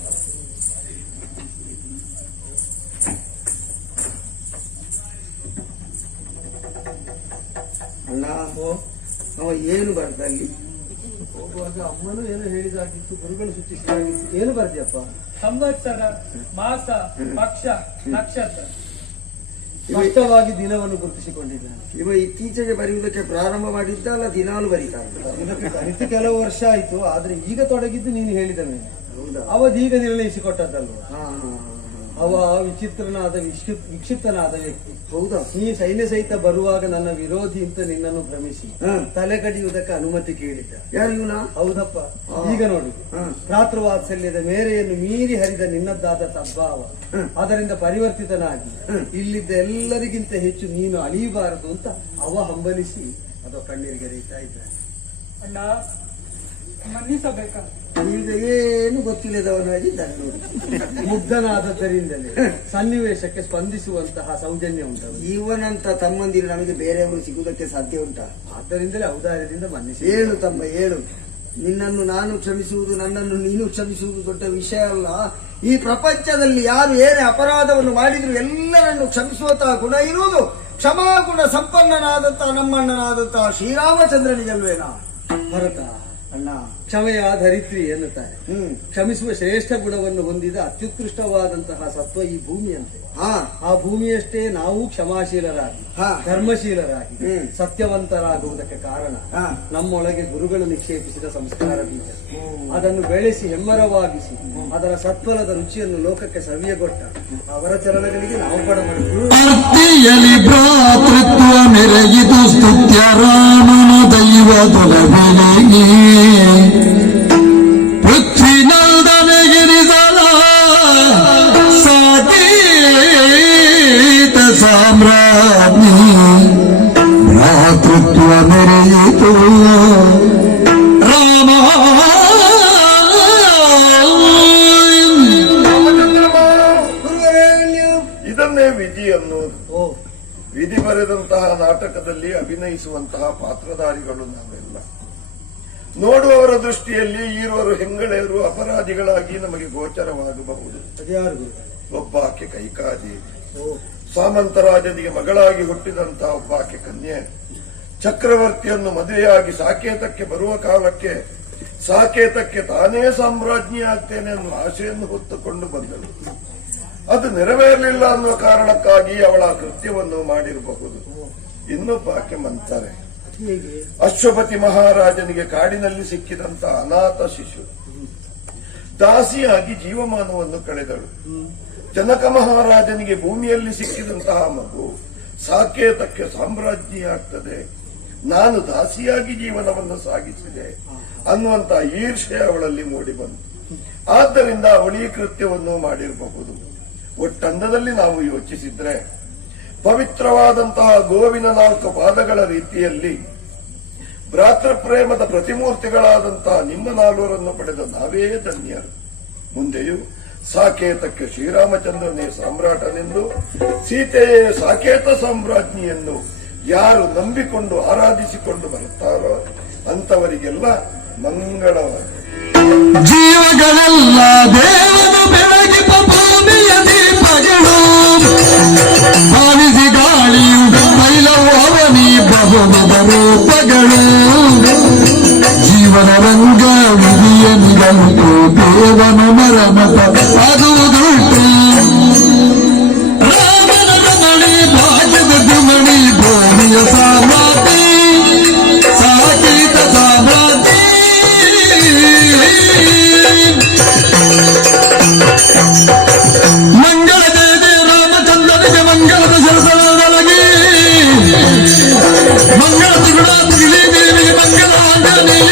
ಅಣ್ಣ, ಅವ ಏನು ಬರ್ದಲ್ಲಿ? ಹೋಗುವಾಗ ಅಮ್ಮನು ಏನು ಹೇಳಿದಾಗಿತ್ತು, ಗುರುಗಳು ಸೂಚಿಸಿದಾಗಿತ್ತು. ಏನು ಬರ್ದಿಯಪ್ಪ? ಸಂವತ್ಸರ, ಮಾಸ, ಪಕ್ಷ, ನಕ್ಷತ್ರ. ಸ್ಪಷ್ಟವಾಗಿ ದಿನವನ್ನು ಗುರುತಿಸಿಕೊಂಡಿದ್ದಾನೆ. ಇವ ಇತ್ತೀಚೆಗೆ ಬರೆಯುವುದಕ್ಕೆ ಪ್ರಾರಂಭ ಮಾಡಿದ್ದ ಅಲ್ಲ ದಿನಾಲು ಬರೀತಾನೆ? ಇದಕ್ಕೆ ಕಲಿತು ಕೆಲವು ವರ್ಷ ಆಯ್ತು. ಆದ್ರೆ ಈಗ ತೊಡಗಿದ್ದು ನೀನು ಹೇಳಿದ ಮೇಲೆ. ಹೌದಾ? ಅವಧೀಗ ನಿರ್ಣಯಿಸಿಕೊಟ್ಟದ್ದಲ್ವ. ಹಾ ಹಾ ಅವ ವಿಚಿತ್ರನಾದ ವಿಕ್ಷಿಪ್ತನಾದ ವ್ಯಕ್ತಿ. ಹೌದಾ? ನೀ ಸೈನ್ಯ ಸಹಿತ ಬರುವಾಗ ನನ್ನ ವಿರೋಧಿ ಅಂತ ನಿನ್ನನ್ನು ಭ್ರಮಿಸಿ ತಲೆ ಕಡಿಯುವುದಕ್ಕೆ ಅನುಮತಿ ಕೇಳಿದ್ದ. ಯಾರು ಇವನ? ಹೌದಪ್ಪ. ಈಗ ನೋಡಿ, ಭ್ರಾತೃವಾತ್ಸಲ್ಯದ ಮೇರೆಯನ್ನು ಮೀರಿ ಹರಿದ ನಿನ್ನದ್ದಾದ ಸದ್ಭಾವ ಅದರಿಂದ ಪರಿವರ್ತಿತನಾಗಿ ಇಲ್ಲಿದ್ದ ಎಲ್ಲರಿಗಿಂತ ಹೆಚ್ಚು ನೀನು ಅಳಿಯಬಾರದು ಅಂತ ಅವ ಹಂಬಲಿಸಿ ಅದು ಕಣ್ಣೀರಿಗೆ ರೀತಾ ಇದ್ದಾನೆ. ಅಣ್ಣ, ಮನ್ನಿಸಬೇಕ. ಈಗ ಏನು ಗೊತ್ತಿಲ್ಲದವನಾಗಿದ್ದಾನೆ ನೋಡಿ. ಮುಗ್ಧನಾದದ್ದರಿಂದಲೇ ಸನ್ನಿವೇಶಕ್ಕೆ ಸ್ಪಂದಿಸುವಂತಹ ಸೌಜನ್ಯ ಉಂಟು. ಇವನಂತ ತಮ್ಮಂದಿರು ನಮಗೆ ಬೇರೆಯವರು ಸಿಗುವುದಕ್ಕೆ ಸಾಧ್ಯ ಉಂಟಾ? ಆದ್ದರಿಂದಲೇ ಔದಾರ್ಯದಿಂದ ಮನ್ನಿಸಿ. ಹೇಳು ತಮ್ಮ, ಹೇಳು. ನಿನ್ನನ್ನು ನಾನು ಕ್ಷಮಿಸುವುದು, ನನ್ನನ್ನು ನೀನು ಕ್ಷಮಿಸುವುದು ದೊಡ್ಡ ವಿಷಯ ಅಲ್ಲ. ಈ ಪ್ರಪಂಚದಲ್ಲಿ ಯಾರು ಏನೇ ಅಪರಾಧವನ್ನು ಮಾಡಿದ್ರು ಎಲ್ಲರನ್ನು ಕ್ಷಮಿಸುವಂತಹ ಗುಣ ಇರುವುದು ಕ್ಷಮಾಗುಣ ಸಂಪನ್ನನಾದಂತಹ ನಮ್ಮಣ್ಣನಾದಂತಹ ಶ್ರೀರಾಮಚಂದ್ರನಿಗಲ್ವೇನಾ? ಭರತ ಅಣ್ಣ, ಕ್ಷಮೆಯ ಧರಿತ್ರಿ ಎನ್ನುತ್ತಾರೆ. ಕ್ಷಮಿಸುವ ಶ್ರೇಷ್ಠ ಗುಣವನ್ನು ಹೊಂದಿದ ಅತ್ಯುತ್ಕೃಷ್ಟವಾದಂತಹ ಸತ್ವ ಈ ಭೂಮಿಯಂತೆ. ಆ ಭೂಮಿಯಷ್ಟೇ ನಾವು ಕ್ಷಮಾಶೀಲರಾಗಿ ಧರ್ಮಶೀಲರಾಗಿ ಸತ್ಯವಂತರಾಗುವುದಕ್ಕೆ ಕಾರಣ ನಮ್ಮೊಳಗೆ ಗುರುಗಳು ನಿಕ್ಷೇಪಿಸಿದ ಸಂಸ್ಕಾರ ಬೀಜ. ಅದನ್ನು ಬೆಳೆಸಿ ಹೆಮ್ಮರವಾಗಿಸಿ ಅದರ ಸತ್ಫಲದ ರುಚಿಯನ್ನು ಲೋಕಕ್ಕೆ ಸವಿಯಗೊಟ್ಟ ಅವರ ಚರಣಗಳಿಗೆ ನಾವು ಪಡಬಾರದು. ಭಕ್ತಿಯಲಿ ಭ್ರಾತೃತ್ವ ಮೆರೆಯಿತು ಸ್ತುತ್ಯ ರಾಮನ ದೈವದ ಬೆಲೆಗೆ ಪೃಥ್ವಿನಂದನಗಿರಿಸಲ ಸಾಕೇತ ಸಾಮ್ರಾಜ್ಞಿ ಭ್ರಾತೃತ್ವ ಮೆರೆಯಿತು ರಾಮ. ಇದನ್ನೇ ವಿಧಿ ಅನ್ನೋದು. ವಿಧಿ ಬರೆದಂತಹ ನಾಟಕದಲ್ಲಿ ಅಭಿನಯಿಸುವಂತಹ ಪಾತ್ರಧಾರಿಗಳು ನಾವೆಲ್ಲ. ನೋಡುವವರ ದೃಷ್ಟಿಯಲ್ಲಿ ಈರುವರು ಹೆಂಗಳೆಯರು ಅಪರಾಧಿಗಳಾಗಿ ನಮಗೆ ಗೋಚರವಾಗಬಹುದು. ಒಬ್ಬಾಕೆ ಕೈಕಾದಿ, ಸಾಮಂತರಾಜನಿಗೆ ಮಗಳಾಗಿ ಹುಟ್ಟಿದಂತಹ ಒಬ್ಬಾಕೆ ಕನ್ಯೆ ಚಕ್ರವರ್ತಿಯನ್ನು ಮದುವೆಯಾಗಿ ಸಾಕೇತಕ್ಕೆ ಬರುವ ಕಾಲಕ್ಕೆ ಸಾಕೇತಕ್ಕೆ ತಾನೇ ಸಾಮ್ರಾಜ್ಞಿ ಆಗ್ತೇನೆ ಅನ್ನುವ ಆಶೆಯನ್ನು ಹೊತ್ತುಕೊಂಡು ಬಂದಳು. ಅದು ನೆರವೇರಲಿಲ್ಲ ಅನ್ನುವ ಕಾರಣಕ್ಕಾಗಿ ಅವಳ ಕೃತ್ಯವನ್ನು ಮಾಡಿರಬಹುದು. ಇನ್ನೊಬ್ಬಾಕೆ ಮಂತಾರೆ, ಅಶ್ವಪತಿ ಮಹಾರಾಜನಿಗೆ ಕಾಡಿನಲ್ಲಿ ಸಿಕ್ಕಿದಂತಹ ಅನಾಥ ಶಿಶು, ದಾಸಿಯಾಗಿ ಜೀವಮಾನವನ್ನು ಕಳೆದಳು. ಜನಕ ಮಹಾರಾಜನಿಗೆ ಭೂಮಿಯಲ್ಲಿ ಸಿಕ್ಕಿದಂತಹ ಮಗು ಸಾಕೇತಕ್ಕೆ ಸಾಮ್ರಾಜ್ಞಿಯಾಗ್ತದೆ, ನಾನು ದಾಸಿಯಾಗಿ ಜೀವನವನ್ನು ಸಾಗಿಸಿದೆ ಅನ್ನುವಂತ ಈರ್ಷೆ ಅವಳಲ್ಲಿ ಮೂಡಿ ಬಂತು. ಆದ್ದರಿಂದ ಅವಳಿ ಕೃತ್ಯವನ್ನು ಮಾಡಿರಬಹುದು. ಒಟ್ಟಂದದಲ್ಲಿ ನಾವು ಯೋಚಿಸಿದ್ರೆ ಪವಿತ್ರವಾದಂತಹ ಗೋವಿನ 4 ಪಾದಗಳ ರೀತಿಯಲ್ಲಿ ಭ್ರಾತೃ ಪ್ರೇಮದ ಪ್ರತಿಮೂರ್ತಿಗಳಾದಂತಹ ನಿಮ್ಮ ನಾಲ್ವರನ್ನು ಪಡೆದ ನಾವೇ ಧನ್ಯರು. ಮುಂದೆಯೂ ಸಾಕೇತಕ್ಕೆ ಶ್ರೀರಾಮಚಂದ್ರನೇ ಸಾಮ್ರಾಟನೆಂದು, ಸೀತೆಯೇ ಸಾಕೇತ ಸಾಮ್ರಾಜ್ಞಿಯನ್ನು ಯಾರು ನಂಬಿಕೊಂಡು ಆರಾಧಿಸಿಕೊಂಡು ಬರುತ್ತಾರೋ ಅಂತವರಿಗೆಲ್ಲ ಮಂಗಳವಾಗಲಿ. ಜೀವಗಳೆಲ್ಲ ದೇವನ ಬೆಳಗಿದ ಭೂಮಿಯ ದೀಪಗಳು, ಬಾವಿಸಿ ಗಾಳಿಯು ಮೈಲವು ಅವನಿ ಬಹುಮದ ರೂಪಗಳು. ಜೀವನ ರಂಗ ವಿಧಿಯ ನಿಗಲಿತು ದೇವನ ಮರಮತ ಅದು ದುಟ್ಟು. ರಾಮನ ರಮಣಿ ಭಾಗ್ಯದ ದುಮಣಿ ಭೂಮಿಯ ಸಾಮ್ರಾಜ್ಞಿ, ಸಾಕೇತ ಸಾಮ್ರಾಜ್ಞಿ. ಮಂಗಳ ಜಯ ಜಯ ರಾಮಚಂದ್ರನಿಗೆ ಮಂಗಳದ ಶಿರಸನದೊಳಗೆ, ಮಂಗಳ ತ್ರಿಗುಣಾತ್ರಿಲಿ ದೇವಿಗೆ ಮಂಗಳ ಆಂಜನೇಯ